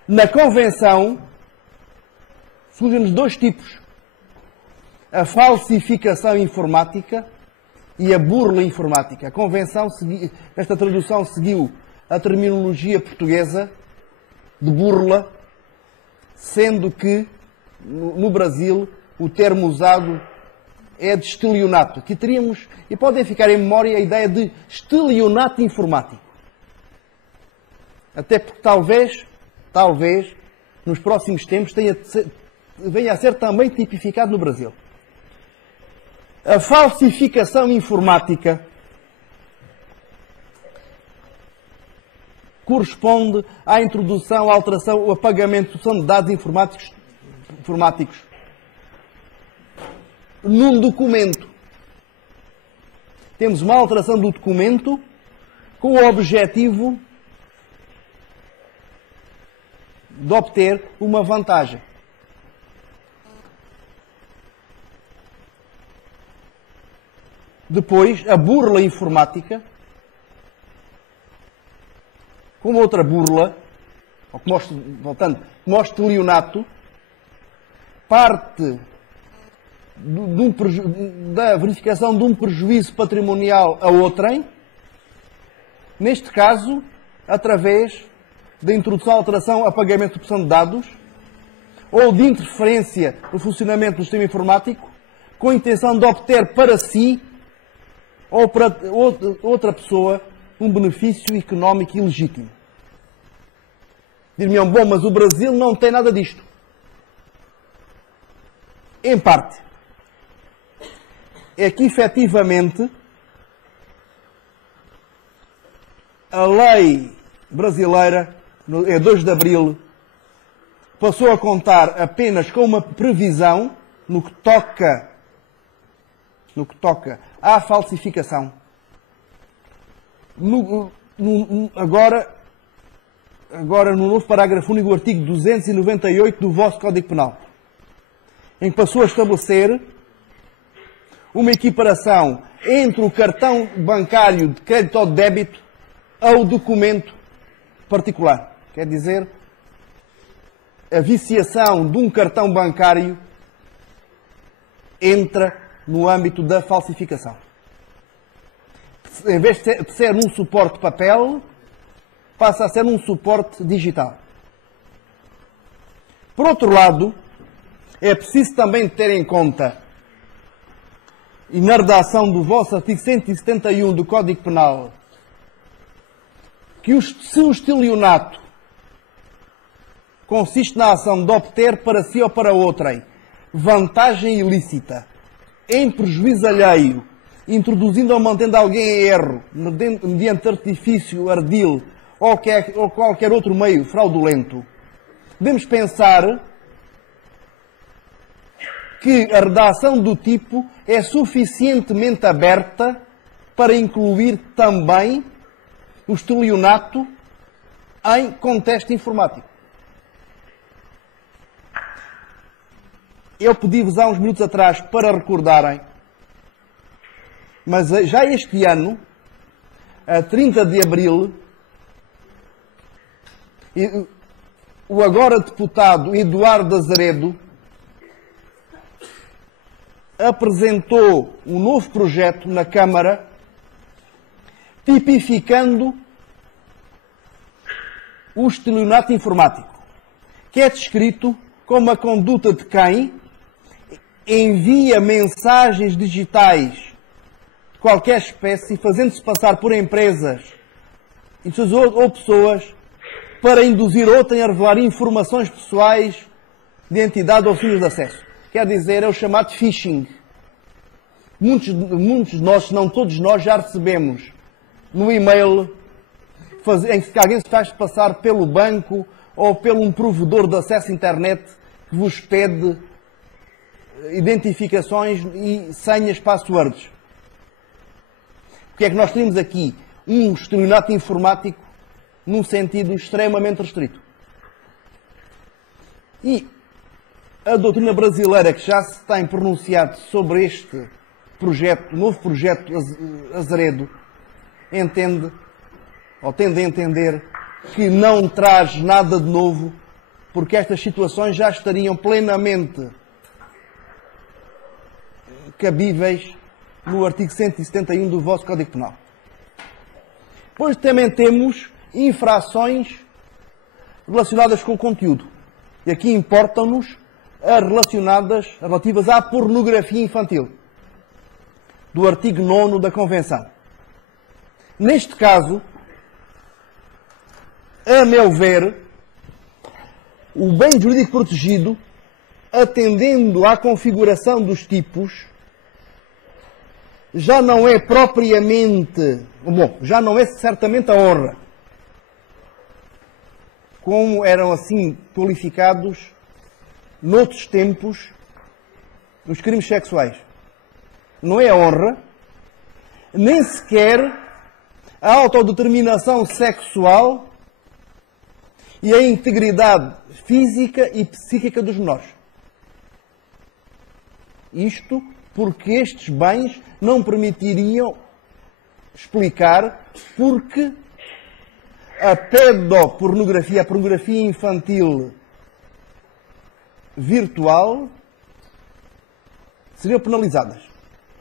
Na Convenção, surgem-nos dois tipos. A falsificação informática e a burla informática. A Convenção, esta tradução seguiu a terminologia portuguesa de burla, sendo que, no Brasil, o termo usado é de estelionato. Aqui teríamos, e podem ficar em memória, a ideia de estelionato informático. Até porque talvez, nos próximos tempos, venha a ser também tipificado no Brasil. A falsificação informática corresponde à introdução, alteração ou apagamento de dados informáticos num documento. Temos uma alteração do documento com o objetivo de obter uma vantagem. Depois, a burla informática, como outra burla, ou como o estelionato, parte da verificação de um prejuízo patrimonial a outrem, neste caso, através da introdução, alteração, apagamento de opção de dados, ou de interferência no funcionamento do sistema informático, com a intenção de obter para si ou para outra pessoa um benefício económico ilegítimo. Dir-me-ão, bom, mas o Brasil não tem nada disto. Em parte. é que, efetivamente, a lei brasileira, é 2 de Abril, passou a contar apenas com uma previsão no que toca à falsificação. Agora, no novo parágrafo único do artigo 298 do vosso Código Penal, em que passou a estabelecer uma equiparação entre o cartão bancário de crédito ou de débito ao documento particular. Quer dizer, a viciação de um cartão bancário entra no âmbito da falsificação. Em vez de ser um suporte de papel, passa a ser um suporte digital. Por outro lado, é preciso também ter em conta, e na redação do vosso artigo 171 do Código Penal, que se o estelionato consiste na ação de obter para si ou para outrem vantagem ilícita, em prejuízo alheio, introduzindo ou mantendo alguém em erro, mediante artifício ardil ou qualquer outro meio fraudulento, devemos pensar que a redação do tipo é suficientemente aberta para incluir também o estelionato em contexto informático. Eu pedi-vos há uns minutos atrás para recordarem, mas já este ano, a 30 de Abril, o agora deputado Eduardo Azeredo apresentou um novo projeto na Câmara tipificando o estelionato informático, que é descrito como a conduta de quem envia mensagens digitais de qualquer espécie, fazendo-se passar por empresas ou pessoas para induzir outrem a revelar informações pessoais de entidade ou fins de acesso. Quer dizer, é o chamado phishing. Muitos de nós, se não todos nós, já recebemos no e-mail em que alguém se faz passar pelo banco ou pelo um provedor de acesso à internet que vos pede identificações e senhas, passwords. O que é que nós temos aqui? Um estelionato informático num sentido extremamente restrito. E a doutrina brasileira, que já se tem pronunciado sobre este projeto, novo projeto Azeredo, entende, ou tende a entender, que não traz nada de novo, porque estas situações já estariam plenamente cabíveis no artigo 171 do vosso Código Penal. Depois também temos infrações relacionadas com o conteúdo. E aqui importam-nos as relativas à pornografia infantil, do artigo 9º da Convenção. Neste caso, a meu ver, o bem jurídico protegido, atendendo à configuração dos tipos, já não é propriamente, já não é certamente a honra, como eram assim qualificados noutros tempos os crimes sexuais. Não é a honra, nem sequer a autodeterminação sexual e a integridade física e psíquica dos menores. Isto porque estes bens não permitiriam explicar porque a pedopornografia, a pornografia infantil virtual, seriam penalizadas.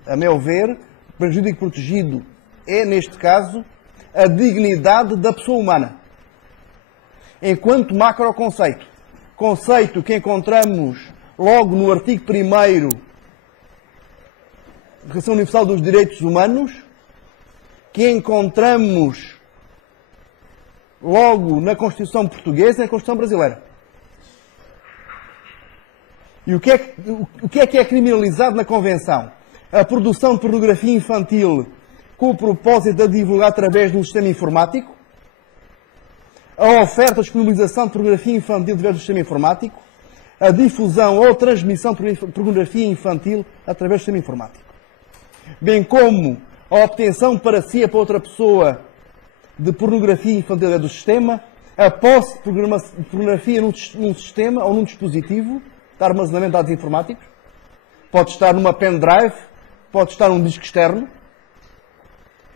A meu ver, o prejuízo protegido é, neste caso, a dignidade da pessoa humana. Enquanto macroconceito, conceito que encontramos logo no artigo 1º da Declaração Universal dos Direitos Humanos, que encontramos logo na Constituição Portuguesa e na Constituição Brasileira. E o que é criminalizado na Convenção? a produção de pornografia infantil com o propósito de divulgar através de um sistema informático, a oferta e disponibilização de pornografia infantil através do sistema informático, a difusão ou transmissão de pornografia infantil através do sistema informático, bem como a obtenção para si e para outra pessoa de pornografia infantil através do sistema, a posse de pornografia num sistema ou num dispositivo de armazenamento de dados informáticos, pode estar numa pendrive, pode estar num disco externo,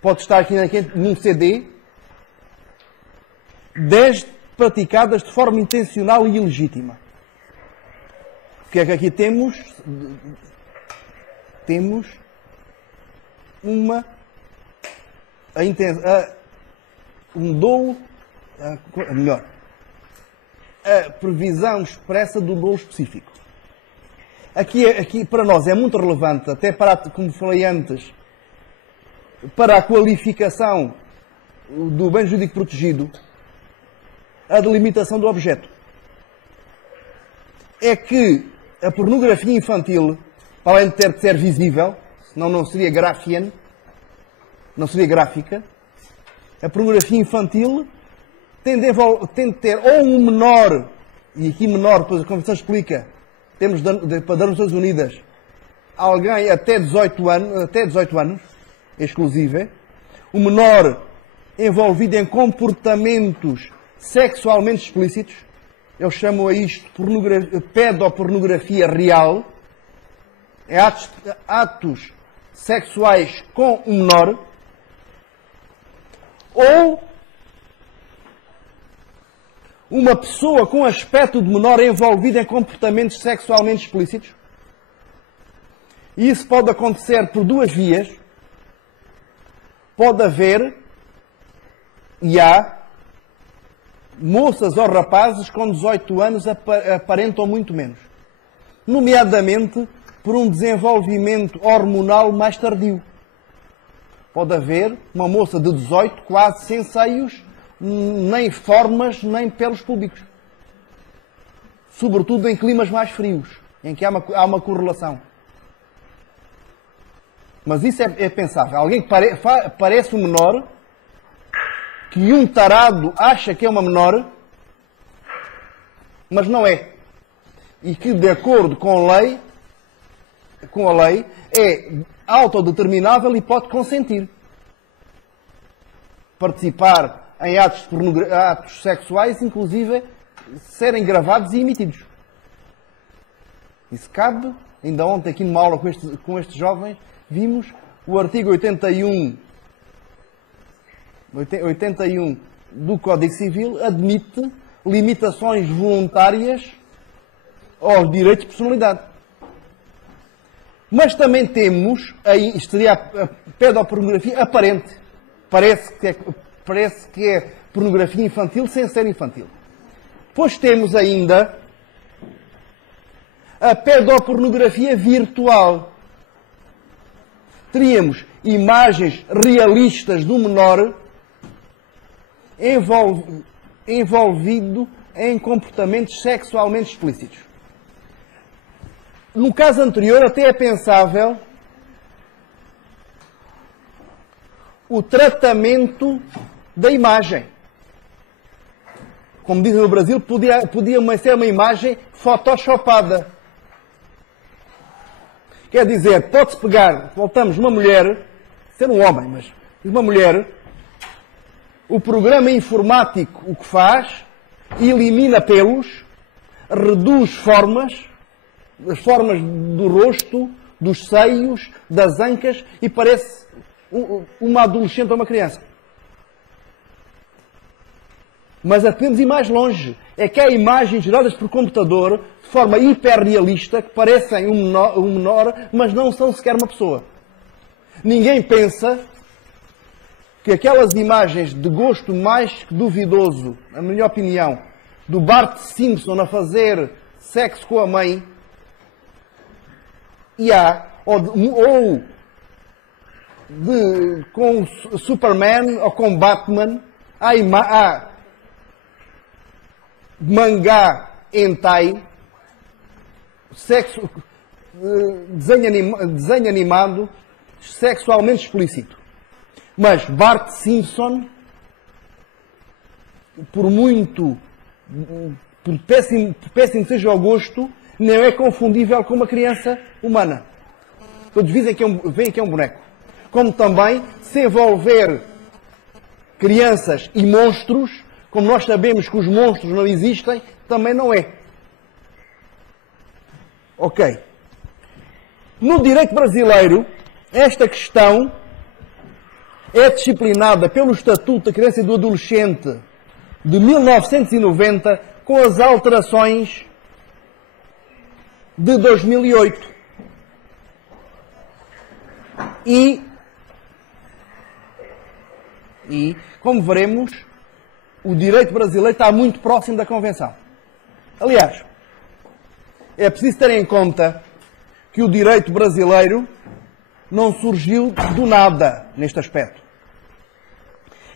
pode estar aqui num CD, desde praticadas de forma intencional e ilegítima. O que é que aqui temos? Temos um dolo, a previsão expressa do dolo específico. Aqui para nós é muito relevante, até para, como falei antes, para a qualificação do bem jurídico protegido, a delimitação do objeto. É que a pornografia infantil, para além de ter de ser visível, senão não seria grafiana, não seria gráfica, a pornografia infantil tem de ter ou um menor, e aqui menor, depois a Convenção explica, temos para das Nações Unidas, alguém até 18 anos, exclusive, o menor envolvido em comportamentos sexualmente explícitos, eles chamam a isto pedopornografia real, é atos sexuais com um menor, ou uma pessoa com aspecto de menor envolvida em comportamentos sexualmente explícitos. E isso pode acontecer por duas vias. Pode haver, e há, moças ou rapazes com 18 anos aparentam muito menos. Nomeadamente por um desenvolvimento hormonal mais tardio. Pode haver uma moça de 18 quase sem seios, nem formas, nem pelos públicos. Sobretudo em climas mais frios, em que há uma correlação. Mas isso é pensável. Alguém que parece um menor, que um tarado acha que é uma menor, mas não é. E que, de acordo com a lei, é autodeterminável e pode consentir. Participar em atos sexuais, inclusive serem gravados e emitidos. Isso cabe. Ainda ontem, aqui numa aula com estes jovens, vimos o artigo 81 do Código Civil admite limitações voluntárias aos direitos de personalidade. Mas também temos, aí seria a pedopornografia aparente. Parece que é pornografia infantil sem ser infantil. Depois temos ainda a pedopornografia virtual. Teríamos imagens realistas do menor envolvido em comportamentos sexualmente explícitos. No caso anterior, até é pensável o tratamento da imagem. Como dizem no Brasil, podia ser uma imagem photoshopada. Quer dizer, pode-se pegar, voltamos, uma mulher, ser um homem, mas uma mulher, o programa informático o que faz, elimina pelos, reduz formas, as formas do rosto, dos seios, das ancas, e parece uma adolescente ou uma criança. Mas podemos ir mais longe. É que há imagens geradas por computador de forma hiperrealista que parecem um menor, mas não são sequer uma pessoa. Ninguém pensa que aquelas imagens de gosto mais duvidoso, na minha opinião, do Bart Simpson a fazer sexo com a mãe, com Superman ou com Batman, há mangá hentai, desenho animado sexualmente explícito. Mas Bart Simpson, por péssimo que seja o gosto, não é confundível com uma criança humana. Todos veem que é um boneco. Como também, se envolver crianças e monstros, como nós sabemos que os monstros não existem, também não é. Ok. No direito brasileiro, esta questão é disciplinada pelo Estatuto da Criança e do Adolescente de 1990, com as alterações de 2008. E, como veremos, o direito brasileiro está muito próximo da Convenção. Aliás, é preciso ter em conta que o direito brasileiro não surgiu do nada neste aspecto.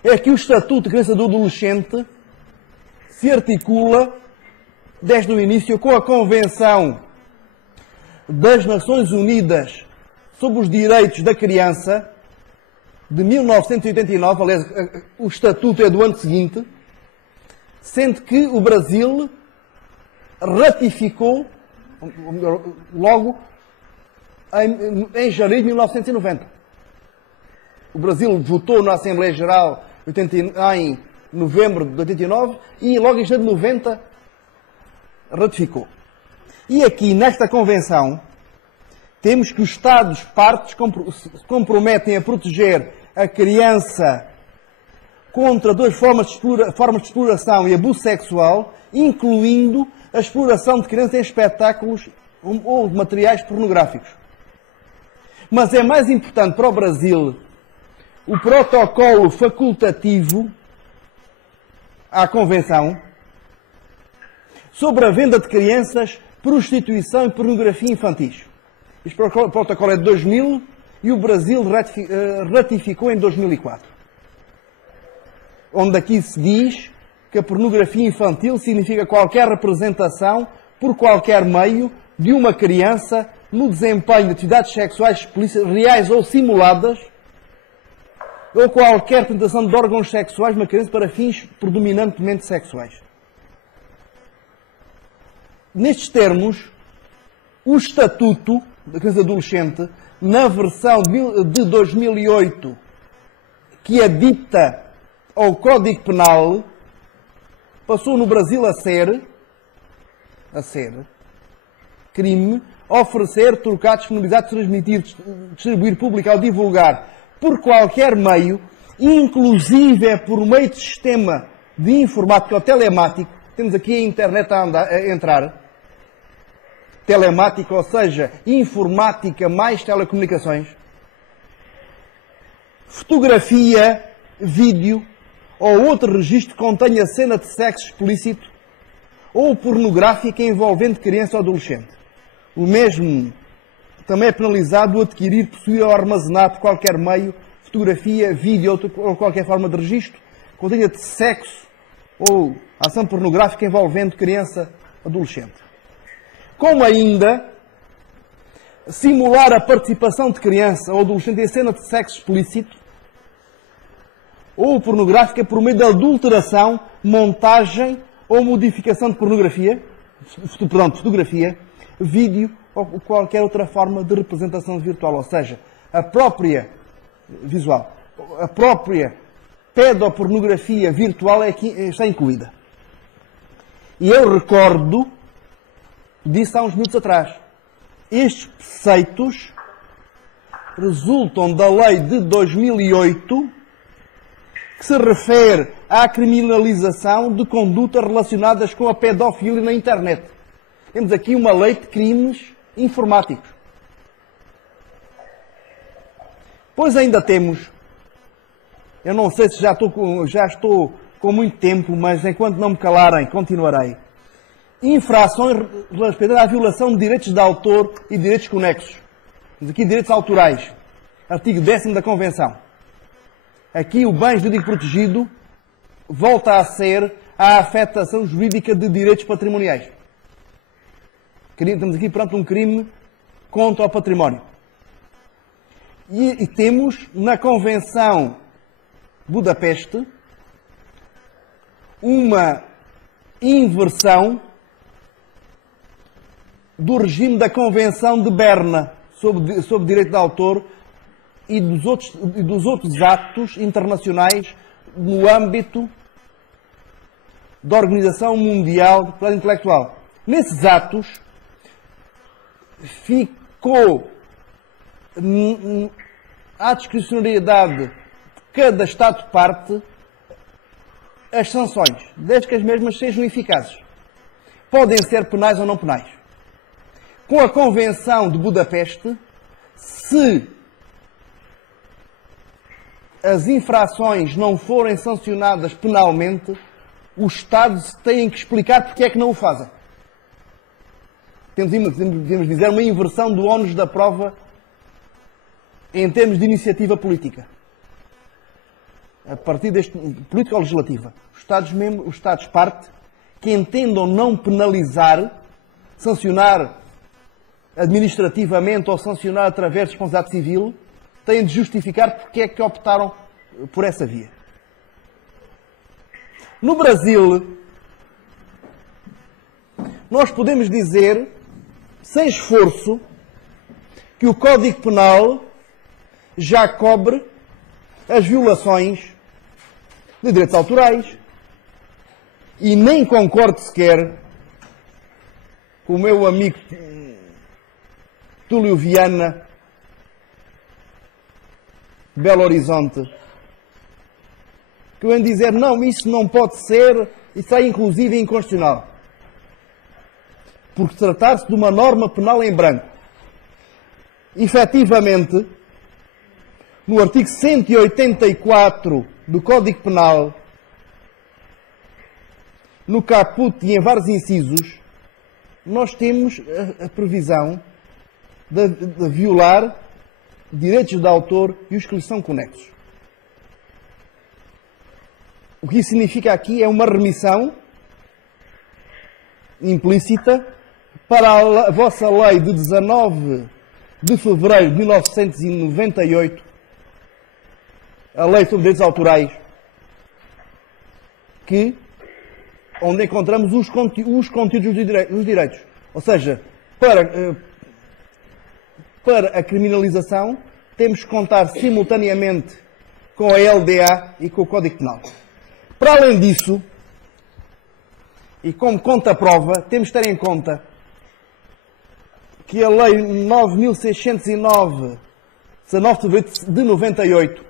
É que o Estatuto de Criança e do Adolescente se articula desde o início com a Convenção das Nações Unidas sobre os Direitos da Criança de 1989, aliás, o Estatuto é do ano seguinte, sendo que o Brasil ratificou logo em janeiro de 1990. O Brasil votou na Assembleia Geral em novembro de 89 e logo em janeiro de 90 ratificou. E aqui, nesta Convenção, temos que os Estados-partes se comprometem a proteger a criança contra duas formas de exploração e abuso sexual, incluindo a exploração de crianças em espetáculos ou de materiais pornográficos. Mas é mais importante para o Brasil o protocolo facultativo à Convenção sobre a venda de crianças, prostituição e pornografia infantis. Este protocolo é de 2000 e o Brasil ratificou em 2004. Onde aqui se diz que a pornografia infantil significa qualquer representação, por qualquer meio, de uma criança no desempenho de atividades sexuais explícitas, reais ou simuladas, ou qualquer tentação de órgãos sexuais de uma criança para fins predominantemente sexuais. Nestes termos, o Estatuto da Criança e do Adolescente, na versão de 2008, que é dita ao Código Penal, passou no Brasil a ser crime oferecer, trocar, disponibilizar, transmitir, distribuir, publicar ou divulgar por qualquer meio, inclusive por meio de sistema de informática ou telemático. Temos aqui a internet a entrar. Telemática, ou seja, informática mais telecomunicações. Fotografia, vídeo ou outro registro que contenha cena de sexo explícito ou pornográfica envolvendo criança ou adolescente. O mesmo também é penalizado o adquirir, possuir ou armazenar por qualquer meio, fotografia, vídeo ou qualquer forma de registro que contenha de sexo ou ação pornográfica envolvendo criança ou adolescente. Como ainda simular a participação de criança ou adolescente em cena de sexo explícito ou pornográfica por meio de adulteração, montagem ou modificação de fotografia, vídeo ou qualquer outra forma de representação virtual. Ou seja, a própria visual, a própria pedopornografia virtual está incluída. E eu recordo, disse há uns minutos atrás, estes preceitos resultam da lei de 2008 que se refere à criminalização de condutas relacionadas com a pedofilia na internet. Temos aqui uma lei de crimes informáticos. Pois ainda temos, eu não sei se já estou com muito tempo, mas enquanto não me calarem, continuarei. Infrações relativas à violação de direitos de autor e direitos conexos. Temos aqui direitos autorais. Artigo 10º da Convenção. Aqui o bem jurídico protegido volta a ser a afetação jurídica de direitos patrimoniais. Estamos aqui perante um crime contra o património. E temos na Convenção de Budapeste uma inversão do regime da Convenção de Berna sobre direito de autor e dos outros atos internacionais no âmbito da Organização Mundial de Propriedade Intelectual. Nesses atos ficou à discricionariedade de cada Estado-parte as sanções, desde que as mesmas sejam eficazes. Podem ser penais ou não penais. Com a Convenção de Budapeste, se as infrações não forem sancionadas penalmente, os Estados têm que explicar porque é que não o fazem. Devemos dizer, uma inversão do ónus da prova em termos de iniciativa política. A partir deste político-legislativa. Os Estados-parte que entendam não penalizar, sancionar administrativamente ou sancionar através de responsabilidade civil, têm de justificar porque é que optaram por essa via. No Brasil, nós podemos dizer, sem esforço, que o Código Penal já cobre as violações de direitos autorais e nem concordo sequer com o meu amigo Túlio Viana, Belo Horizonte, que vem dizer, não, isso não pode ser, isso é inclusive inconstitucional. Porque tratar-se de uma norma penal em branco. Efetivamente, no artigo 184 do Código Penal, no caput e em vários incisos, nós temos a previsão de violar direitos de autor e os que lhes são conexos. O que isso significa aqui é uma remissão implícita para a vossa lei de 19 de fevereiro de 1998, a lei sobre direitos autorais, onde encontramos os conteúdos dos direitos. Ou seja, para a criminalização, temos que contar simultaneamente com a LDA e com o Código Penal. Para além disso, e como conta-prova, temos de ter em conta que a Lei 9.609, 19 de 98,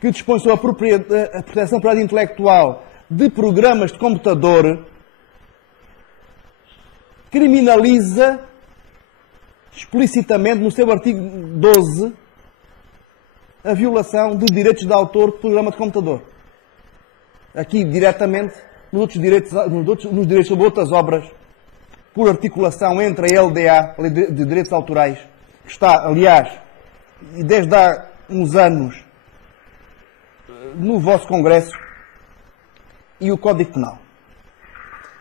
que dispõe sobre a proteção da propriedade intelectual de programas de computador, criminaliza explicitamente, no seu artigo 12, a violação de direitos de autor de programa de computador. Aqui, diretamente, nos direitos sobre outras obras, por articulação entre a LDA, a Lei de Direitos Autorais, que está, aliás, desde há uns anos, no vosso Congresso, e o Código Penal.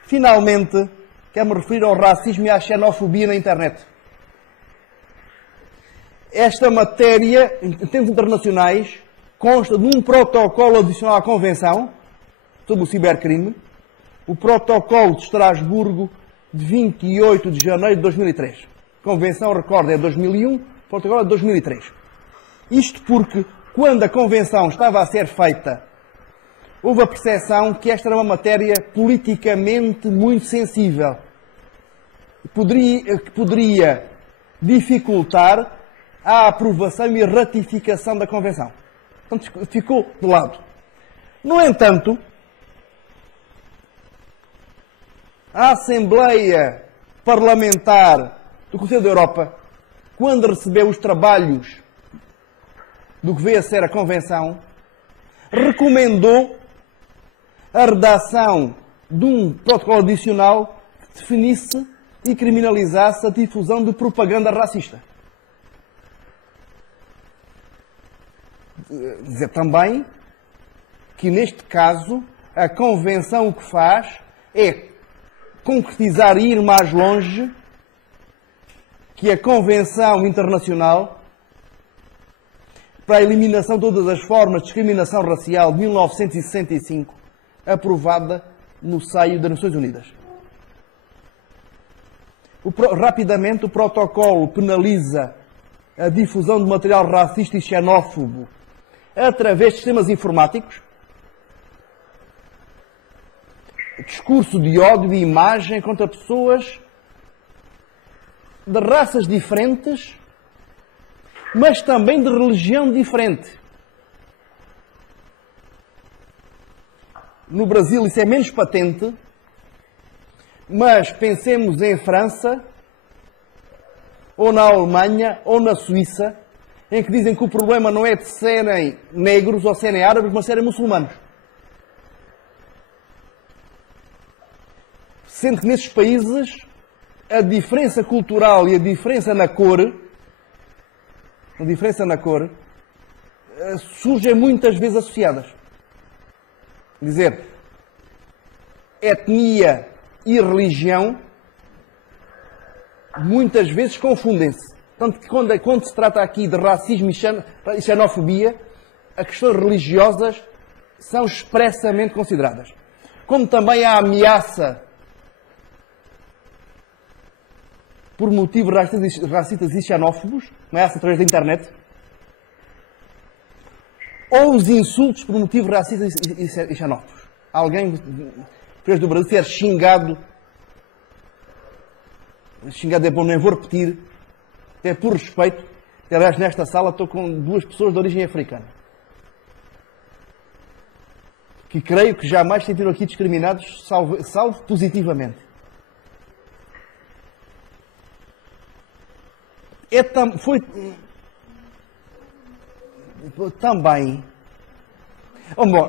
Finalmente, quero-me referir ao racismo e à xenofobia na internet. Esta matéria, em termos internacionais, consta de um protocolo adicional à Convenção sobre o cibercrime, o Protocolo de Estrasburgo de 28 de janeiro de 2003. A Convenção, recordo, é de 2001, o Protocolo é de 2003. Isto porque, quando a Convenção estava a ser feita, houve a percepção que esta era uma matéria politicamente muito sensível, que poderia dificultar a aprovação e a ratificação da Convenção. Portanto, ficou de lado. No entanto, a Assembleia Parlamentar do Conselho da Europa, quando recebeu os trabalhos do que veio a ser a Convenção, recomendou a redação de um protocolo adicional que definisse e criminalizasse a difusão de propaganda racista. Dizer também que, neste caso, a Convenção o que faz é concretizar e ir mais longe que a Convenção Internacional para a Eliminação de todas as formas de discriminação racial de 1965, aprovada no seio das Nações Unidas. Rapidamente, o protocolo penaliza a difusão de material racista e xenófobo através de sistemas informáticos, discurso de ódio e imagem contra pessoas de raças diferentes, mas também de religião diferente. No Brasil isso é menos patente, mas pensemos em França, ou na Alemanha, ou na Suíça, em que dizem que o problema não é de serem negros ou serem árabes, mas serem muçulmanos. Sendo que nesses países a diferença cultural e a diferença na cor surgem muitas vezes associadas. Quer dizer, etnia e religião muitas vezes confundem-se. Tanto que quando se trata aqui de racismo e xenofobia, as questões religiosas são expressamente consideradas. Como também a ameaça por motivos racistas e xenófobos, ameaça através da internet, ou os insultos por motivos racistas e xenófobos. Alguém, depois do Brasil, ser xingado é bom, nem vou repetir, até por respeito. Aliás, nesta sala estou com duas pessoas de origem africana, que creio que jamais se sentiram aqui discriminados, salvo positivamente. Foi também...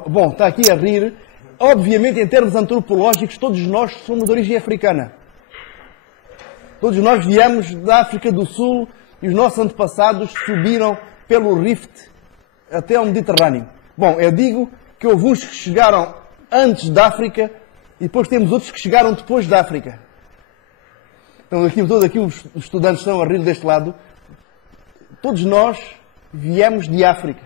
Bom, está aqui a rir. Obviamente, em termos antropológicos, todos nós somos de origem africana. Todos nós viemos da África do Sul e os nossos antepassados subiram pelo Rift até ao Mediterrâneo. Bom, eu digo que houve uns que chegaram antes da África e depois temos outros que chegaram depois da África. Então, todos aqui os estudantes estão a rir deste lado. Todos nós viemos de África.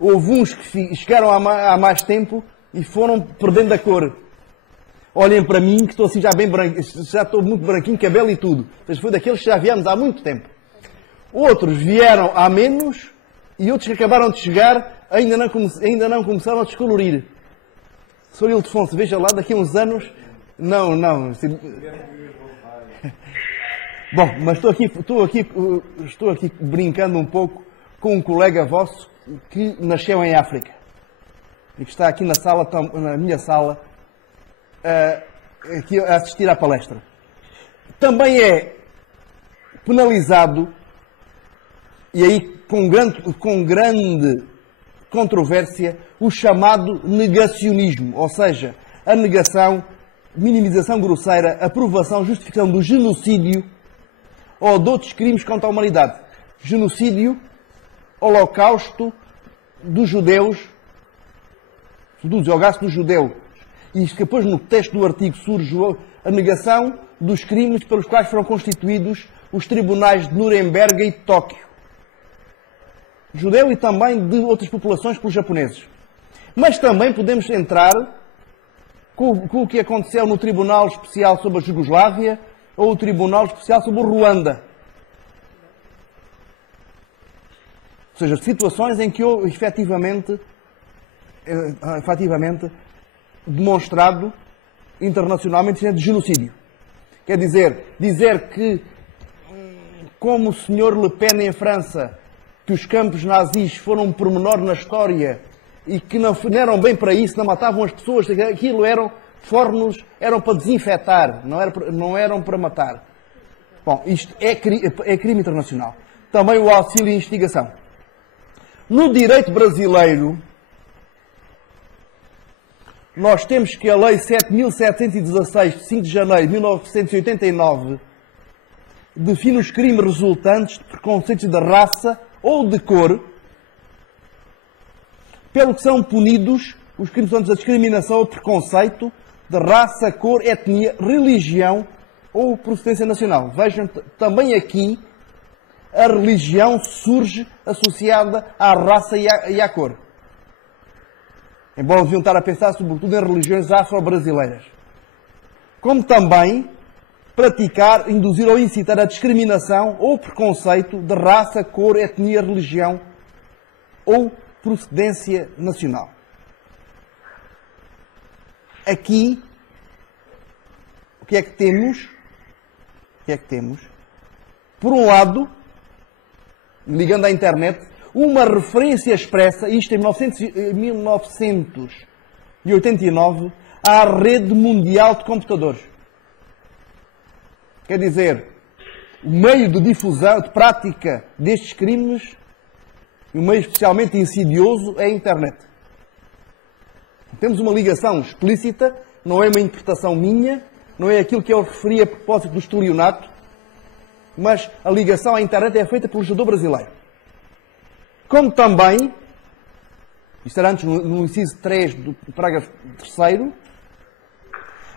Houve uns que chegaram há mais tempo e foram perdendo a cor. Olhem para mim, que estou assim já bem branco, já estou muito branquinho, cabelo e tudo. Mas foi daqueles que já viemos há muito tempo. Outros vieram há menos e outros que acabaram de chegar ainda não começaram a descolorir. Sr. Ildefonso, veja lá, daqui a uns anos... Não. Bom, mas estou aqui brincando um pouco com um colega vosso que nasceu em África e que está aqui na sala, na minha sala, aqui a assistir à palestra. Também é penalizado, e aí com grande controvérsia, o chamado negacionismo, ou seja, a negação, minimização grosseira, aprovação, justificação do genocídio ou de outros crimes contra a humanidade. Genocídio, holocausto dos judeus, do holocausto dos judeus. E depois no texto do artigo surge a negação dos crimes pelos quais foram constituídos os tribunais de Nuremberg e de Tóquio. Judeu e também de outras populações pelos japoneses. Mas também podemos entrar com o que aconteceu no Tribunal Especial sobre a Jugoslávia ou o Tribunal Especial sobre o Ruanda. Ou seja, situações em que houve efetivamente demonstrado internacionalmente de genocídio. Quer dizer que, como o Sr. Le Pen em França, que os campos nazis foram um pormenor na história e que não eram bem para isso, não matavam as pessoas, aquilo eram fornos, eram para desinfetar, não eram para matar. Bom, isto é crime internacional. Também o auxílio e instigação. No direito brasileiro, nós temos que a Lei 7.716, de 5 de janeiro de 1989, define os crimes resultantes de preconceitos de raça ou de cor, pelo que são punidos os crimes resultantes da discriminação ou preconceito de raça, cor, etnia, religião ou procedência nacional. Vejam, também aqui a religião surge associada à raça e à cor. Embora deviam estar a pensar sobretudo em religiões afro-brasileiras. Como também praticar, induzir ou incitar a discriminação ou preconceito de raça, cor, etnia, religião ou procedência nacional. Aqui, o que é que temos? Por um lado, ligando à internet, uma referência expressa, isto em 1989, à rede mundial de computadores. Quer dizer, o meio de difusão, de prática destes crimes, e um meio especialmente insidioso, é a internet. Temos uma ligação explícita, não é uma interpretação minha, não é aquilo que eu referi a propósito do estelionato, mas a ligação à internet é feita pelo legislador brasileiro. Como também, isto era antes no inciso 3 do parágrafo 3º,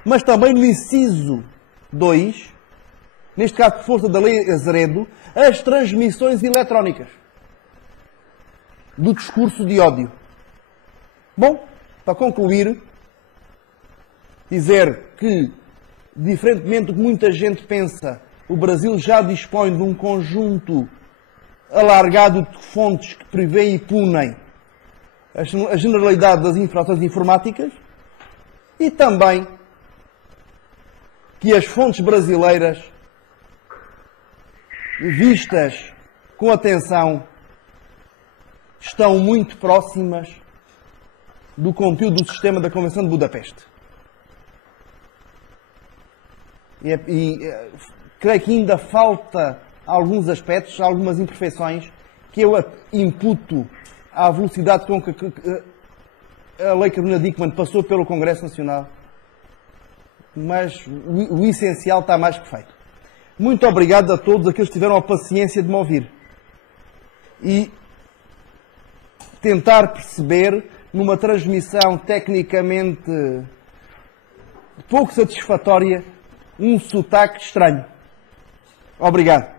mas também no inciso 2, neste caso por força da Lei Azeredo, as transmissões eletrónicas do discurso de ódio. Bom, para concluir, dizer que, diferentemente do que muita gente pensa, o Brasil já dispõe de um conjunto alargado de fontes que prevêem e punem a generalidade das infrações informáticas e também que as fontes brasileiras, vistas com atenção, estão muito próximas do conteúdo do sistema da Convenção de Budapeste. Creio que ainda falta alguns aspectos, algumas imperfeições, que eu imputo à velocidade com que a Lei Carolina Dickmann passou pelo Congresso Nacional. Mas o essencial está mais que feito. Muito obrigado a todos aqueles que tiveram a paciência de me ouvir. E tentar perceber, numa transmissão tecnicamente pouco satisfatória, um sotaque estranho. Obrigado.